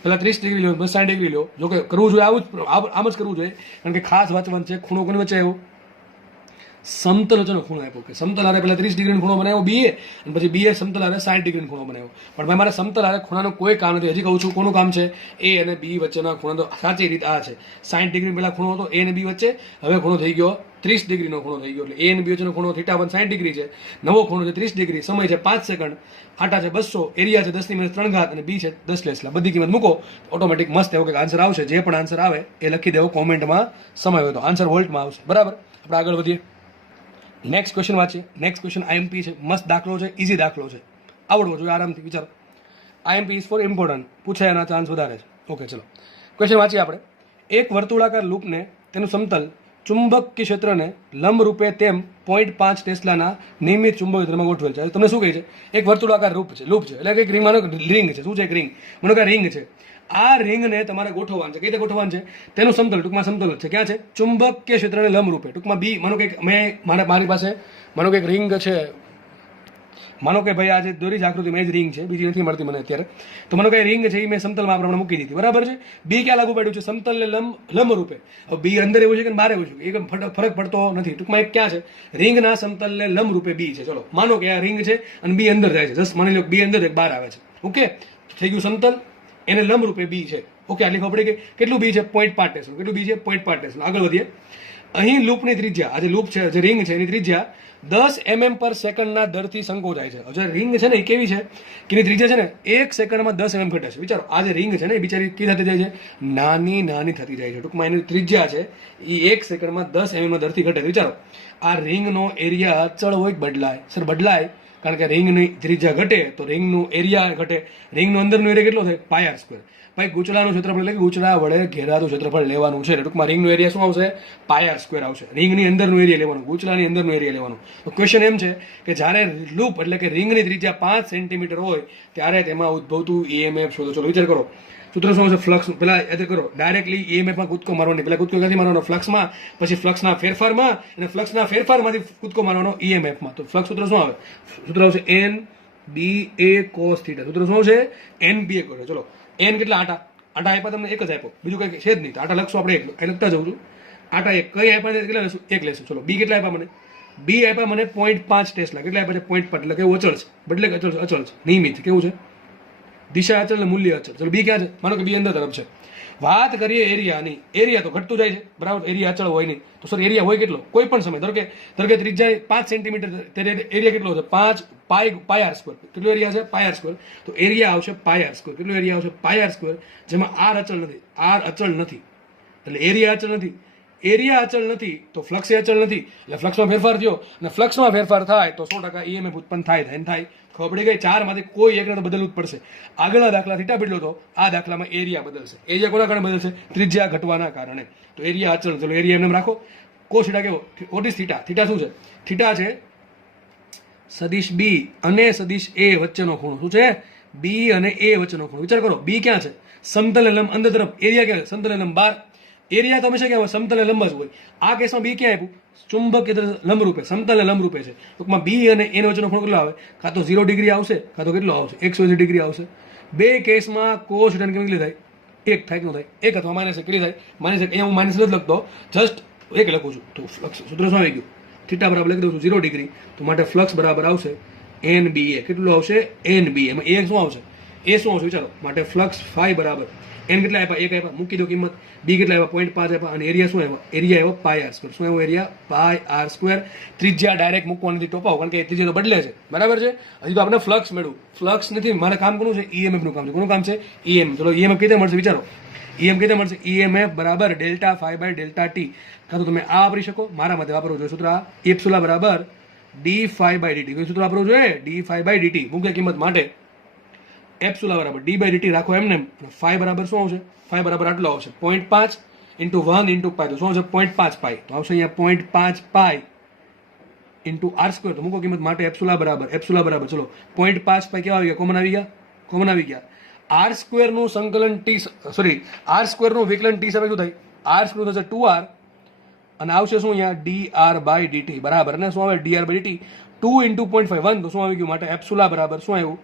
પેલા 30 ડિગ્રી લો, 60 ડિગ્રી લો. જો કે કરવું જોઈએ આમ જ કરવું જોઈએ, કારણ કે ખાસ વાંચવાનું છે. ખૂણો કોની વચ્ચે આવ્યો? સમતલ વચ્ચેનો ખૂણો આપ્યો કે સમતલ આરે પહેલા 30 ડિગ્રીનો ખૂણો બનાવ્યો બીએ, અને પછી બીએ સમતલ આરે 60 ડિગ્રીનો ખૂણો બનાવ્યો. પણ ભાઈ મારે સમતલ આરે ખૂણાનું કોઈ કામ નથી. હજી કહું છું, કોનું કામ છે? એ અને બી વચ્ચેના ખૂણા. તો સાચી રીત આ છે. 60 ડિગ્રી પહેલા ખૂણો હતો એ અને બી વચ્ચે, હવે ખૂણો થઈ ગયો 30 ડિગ્રીનો ખૂણો થઈ ગયો. એટલે એ અને બી વચ્ચેનો ખૂણો થીટા 1 60 ડિગ્રી છે, નવો ખૂણો છે 30 ડિગ્રી, સમય છે 5 સેકન્ડ, આટા છે 200, એરિયા છે 10 ની -3 ઘાત, અને બી છે 10 ટેસ્લા. બધી કિંમત મૂકો, ઓટોમેટિક મસ્ત એવો કંઈક આન્સર આવશે. જે પણ આન્સર આવે એ લખી દેવો કોમેન્ટમાં, સમય હોય તો આન્સર વોલ્ટમાં આવશે, બરાબર? આપણે આગળ વધીએ. નેક્સ્ટ ક્વેશ્ચન વાંચીએ. નેક્સ્ટ ક્વેશ્ચન આઈએમપી છે. મસ્ત દાખલો છે, ઇઝી દાખલો છે, આવડવો જોઈએ આરામથી. વિચારો, આઈએમપી ઇઝ ફોર ઇમ્પોર્ટન્ટ, પૂછાય એના ચાન્સ વધારે છે. ઓકે, ચલો ક્વેશ્ચન વાંચીએ આપણે. એક વર્તુળાકાર લૂપને તેનું સમતલ ચુંબકીય ક્ષેત્રને લંબ રૂપે તેમ 0.5 ટેસ્લાના નિયમિત ચુંબકીયમાં ગોઠવેલ છે. તમને શું કહે છે? એક વર્તુળાકાર લૂપ છે, એટલે કે એક રિંગ, માનો રિંગ છે. શું છે? એક રિંગ. માનો કે રિંગ છે. આ રિંગને તમારે ગોઠવવાનું છે. કઈ રીતે ગોઠવવાનું છે? તેનું સમતલ, ટૂંકમાં સમતલ છે, ક્યાં છે? ચુંબકીય ક્ષેત્રને લંબ રૂપે. ટૂંકમાં બી, માનો કે મારી પાસે માનો કે એક રિંગ છે. માનો કે ભાઈ આજે દોરી આકૃતિમાં એ જ રિંગ છે, બીજી નથી મળતી મને અત્યારે. તો માનો કે રિંગ છે એ મેં સમતલમાં પ્રમાણે મૂકી દીધી, બરાબર છે? બી ક્યાં લાગુ પડ્યું છે? સમતલને લંબ રૂપે. હવે બી અંદર એવું છે કે બહાર એવું છે, એક ફરક પડતો નથી. ટૂંકમાં એક ક્યાં છે? રિંગના સમતલને લંબ રૂપે બી છે. ચલો માનો કે આ રિંગ છે અને બી અંદર જાય છે. જસ્ટ માની લો બી અંદર બહાર આવે છે. ઓકે, થઈ ગયું સમતલ, એને લંબ રૂપે બી છે. ઓકે, આટલી ખબર પડી કે કેટલું બી છે? 0.5 ટેસ્લા. કેટલું બી છે? 0.5 ટેસ્લા. આગળ વધીએ. અહીં લૂપની ત્રિજ્યા, આ જે લૂપ છે, જે રિંગ છે, એની ત્રિજ્યા 10 mm પર સેકન્ડના દરથી સંકોચાય છે. જે રિંગ છે ને એ કેવી છે કે એની ત્રિજ્યા છે ને 1 સેકન્ડમાં 10 mm ઘટે છે. વિચારો, આ જે રિંગ છે ને એ બિચારી કેવી થતી જાય છે? નાની થતી જાય છે. ટૂંકમાં એની ત્રિજ્યા છે એ 1 સેકન્ડમાં 10 mm દરથી ઘટે. વિચારો, આ રિંગનો એરિયા અચળ હોય કે બદલાય? સર બદલાય, કારણ કે રિંગની ત્રિજ્યા ઘટે તો રિંગનું એરિયા ઘટે. રિંગનું અંદરનું એરિયા કેટલો થાય? પાય r². ભાઈ ગૂંચળાનું ક્ષેત્રફળ એટલે કે ગૂંચળા વડે ઘેરાતું ક્ષેત્રફળ લેવાનું છે. ટૂંકમાં રિંગનું એરિયા શું આવશે? પાય r² આવશે. રિંગની અંદરનું એરિયા લેવાનું, ગૂંચળાની અંદરનું એરિયા લેવાનું. તો ક્વેશ્ચન એમ છે કે જ્યારે લૂપ એટલે કે રિંગની ત્રિજ્યા 5 સેન્ટીમીટર હોય ત્યારે તેમાં ઉદ્ભવતું ઈએમએફ શોધો. ચલો વિચાર કરો, સૂત્ર શું આવશે? ફ્લક્સ. પેલા યાદ કરો, ડાયરેક્ટલી ઈએમએફમાં કૂદકો મારવાનો. પેલા કૂદકો ક્યાંથી મારવાનો? ફ્લક્સમાં, પછી ફ્લક્સના ફેરફારમાં, અને ફ્લક્સના ફેરફારમાંથી કૂદકો મારવાનો ઈએમએફમાં. તો ફ્લક્સ સૂત્ર શું આવે? સૂત્ર આવશે એન બી એ કોસ થીટા. સૂત્ર શું આવશે? એન બી એ કોસ. ચલો, એન કેટલા આટા આપ્યા તમને? એક જ આપ્યો, બીજું કઈ છે જ નહીં. તો આટા લખશું આપણે, એક લખતા જવું છું. આટા એક કઈ આપ્યા? કેટલા લેશું? એક લેશું. ચલો, બી કેટલા આપ્યા મને? બી આપ્યા મને 0.5 ટેસ્લા. કેટલા આપ્યા છે? 0.5. એટલે કેવું? અચળ છે. બદલે અચળ છે, નિયમિત. કેવું છે? દિશા અચળ અને મૂલ્ય અચળ. ચલો બી ક્યાં છે? માનો કે બી અંદર તરફ છે. વાત કરીએ એરિયાની, એરિયા તો ઘટતું જાય છે, બરાબર. એરિયા અચળ હોય નહીં તો સર એરિયા હોય કેટલો? કોઈ પણ સમય ધારો કે ત્રિજ્યા 5 સેન્ટીમીટર, એરિયા કેટલો છે? 5 પાય આર સ્ક્વેર. કેટલો એરિયા છે? પાય આર સ્ક્વેર. તો એરિયા આવશે પાય આર સ્ક્વેર. કેટલો એરિયા આવશે? પાય આર સ્ક્વેર, જેમાં આર અચળ નથી. આર અચળ નથી એટલે એરિયા અચળ નથી. એરિયા અચળ નથી તો ફ્લક્સ એ અચળ નથી, એટલે ફ્લક્સમાં ફેરફાર થયો, અને ફ્લક્સમાં ફેરફાર થાય તો 100% ઈએમએફ ઉત્પન્ન થાય. ખબર પડી ગઈ? 4 માંથી કોઈ એકને તો બદલવું જ પડશે. આગળના દાખલા થીટા બદલ્યો તો આ દાખલામાં એરિયા બદલશે. એરિયા કોના કારણે બદલશે? ત્રિજ્યા ઘટવાના કારણે. તો એરિયા અચળ. ચલો એરિયા એમને રાખો. કોસ થીટા કેવો? What is theta? થીટા શું છે? થીટા છે સદિશ બી અને સદિશ એ વચ્ચેનો ખૂણો. શું છે? બી અને એ વચ્ચેનો ખૂણો. વિચાર કરો, બી ક્યાં છે? સમતલ લંબ અંદર તરફ. એરિયા ક્યાં છે? સમતલ લંબ બહાર. એરિયા તો હંમેશા ક્યાં હોય? સમતલ લંબ જ હોય. આ કેસમાં બી ક્યાં આપ્યું? ચુંબક લંબ રૂપે, સમતલ લંબ રૂપે છે. ટૂંકમાં બી અને એનો વચ્ચેનો ખૂણો કેટલો આવે? કાં તો 0 ડિગ્રી આવશે, કાં તો કેટલો આવશે? 180 ડિગ્રી આવશે. બે કેસમાં કોસ થીટા કેટલી થાય? 1 થાય. કેટલું થાય? 1 અથવા માઇનસ 1 કેટલી થાય? માઇનસ 1. અહીંયા હું માઇનસ નથી લખતો, જસ્ટ 1 લખું છું. તો ફ્લક્સ સૂત્ર શું આવી ગયું? થીટા બરાબર લખી દઉં છું 0 ડિગ્રી. તો માટે ફ્લક્સ બરાબર આવશે NBA. કેટલું આવશે? NBA. એમાં એ શું આવશે? એ શું આવશે વિચારો? માટે ફ્લક્સ ફાઈ બરાબર એન કેટલા આપ્યા? 1 આપ્યા. મૂકી દો કિંમત. બી કેટલા આપ્યા? 0.5 આપ્યા. અને એરિયા શું આવ્યો? એરિયા આવ્યો પાય આર સ્ક્વેર. શું આવ્યો? Area pi R square. ત્રિજ્યા ડાયરેક્ટ મૂકવાની નથી, ટોપાવો, કારણ કે ત્રિજ્યા તો બદલે છે, બરાબર છે. હજી તો આપણે ફ્લક્સ મેળવું. ફ્લક્સ નથી, મારે કામ કરવું છે ઈએમએફ નું કામ છે. કોનું કામ છે? ઈએમએફ. ચલો ઈએમએફ કઈ રીતે મળશે વિચારો? ઈએમ કઈ રીતે મળશે? ઈએમએફ બરાબર delta phi by delta T. કાં તો તમે આ વાપરી શકો, મારા માટે વાપરવું જોઈએ સૂત્ર એપ્સિલોન બરાબર ડી ફાઈ બાય ડીટી. કયું સૂત્ર વાપરવું જોઈએ? D phi by DT. મૂકે કિંમત માટે એપ્સિલોન બરાબર ડી બાય ડીટી રાખો એમને. ફાઈ બરાબર શું આવશે? ફાઈ બરાબર આટલો આવશે 0.5 ઇન્ટુ 1 ઇન્ટુ પાય. તો શું આવશે? 0.5 પાય. તો આવશે અહીંયા 0.5 પાય ઇન્ટુ આર સ્ક્વેર. તો મૂકો કિંમત માટે એપ્સિલોન બરાબર ચલો 0.5 પાય કેવા આવી ગયા? કોમન આવી ગયા. કોમન આવી ગયા. આર સ્ક્વેર નું સંકલન ટી, સોરી, આર સ્ક્વેર નું વિકલન ટી સાથે શું થાય? આર સ્ક્વેર થશે 2r અને આવશે શું અહીંયા? dr બાય dt બરાબર. અને શું આવે? dr by dt 2 into 0.5 1. તો શું આવી ગયું? માટે એપ્સિલોન બરાબર શું આવ્યું?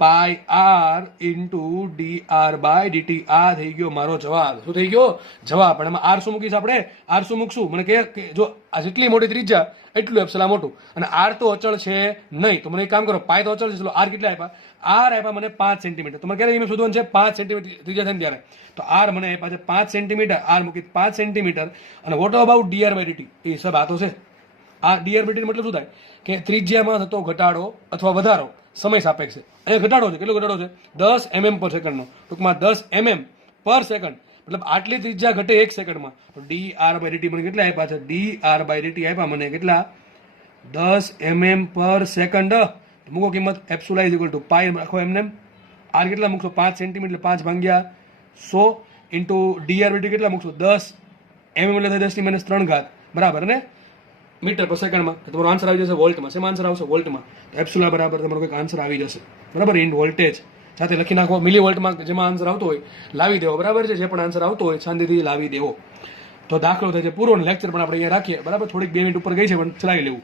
Pi R into dr by dt. આ થઈ ગયો મારો જવાબ. શું થઈ ગયો? જવાબ. પણ એમાં આર શું મૂકીશ આપણે? આર શું મૂકશું? મને કે જો આ જેટલી મોટી ત્રિજ્યા એટલું એપ્સિલોન મોટું, અને આર તો અચળ છે નહીં. તો મને એક કામ કરો, પાય તો અચળ છે, ચલો આર કેટલા આપ્યા? આર આપ્યા મને 5 સેન્ટીમીટર. તમારે ક્યારે ઈએમએફ શોધવાનું છે? 5 સેન્ટીમીટર ત્રિજ્યા થાય ને ત્યારે. તો આર મને આપ્યા છે 5 સેન્ટીમીટર. આર મૂકી 5 સેન્ટીમીટર. અને what about dr by dt? એ સબ આ તો છે. આ dr બાય dt મતલબ શું થાય? કે ત્રિજ્યામાં થતો ઘટાડો અથવા વધારો સમય સાપેક્ષે. અહીંયા ઘટાડો છે. કેટલો ઘટાડો છે? 10 mm પર સેકન્ડનો. ટૂંકમાં 10 mm પર સેકન્ડ. મતલબ આટલી ત્રિજ્યા ઘટે 1 સેકન્ડમાં. તો dr બાય dt મને કેટલા આપ્યા છે? dr બાય dt આપ્યા મને કેટલા? 10 mm પર સેકન્ડ. મૂકો કિંમત. Epsilon is equal to pi રાખો એમને. આર કેટલા મૂકશો? 5 સેન્ટીમીટર, 5 ભાગ્યા 100 ઇન્ટુ dr બાય dt કેટલા મૂકશો? 10 mm એટલે 10⁻³ બરાબર. ને મીટર પર સેકન્ડમાં. તમારો આન્સર આવી જશે વોલ્ટમાં. શેમાં આન્સર આવશે? વોલ્ટમાં. તો એપ્સિલોન બરાબર તમારો કંઈક આન્સર આવી જશે, બરાબર. ઇન વોલ્ટેજ સાથે લખી નાખો. મિલી વોલ્ટમાં જેમાં આન્સર આવતો હોય લાવી દેવો, બરાબર છે. જે પણ આન્સર આવતો હોય શાંતિથી લાવી દેવો. તો દાખલો થાય છે પૂરો. લેક્ચર પણ આપણે અહીંયા રાખીએ, બરાબર. થોડીક 2 મિનિટ ઉપર ગઈ છે પણ ચલાવી લેવું.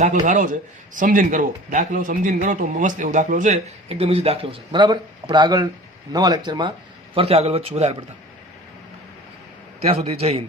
દાખલો સારો છે, સમજીને કરવો. દાખલો સમજીને કરો તો મસ્ત એવો દાખલો છે, એકદમ ઈઝી દાખલો છે, બરાબર. આપણે આગળ નવા લેક્ચરમાં ફરતી આગળ વધશું વધારે પડતા. ત્યાં સુધી જય હિન્દ.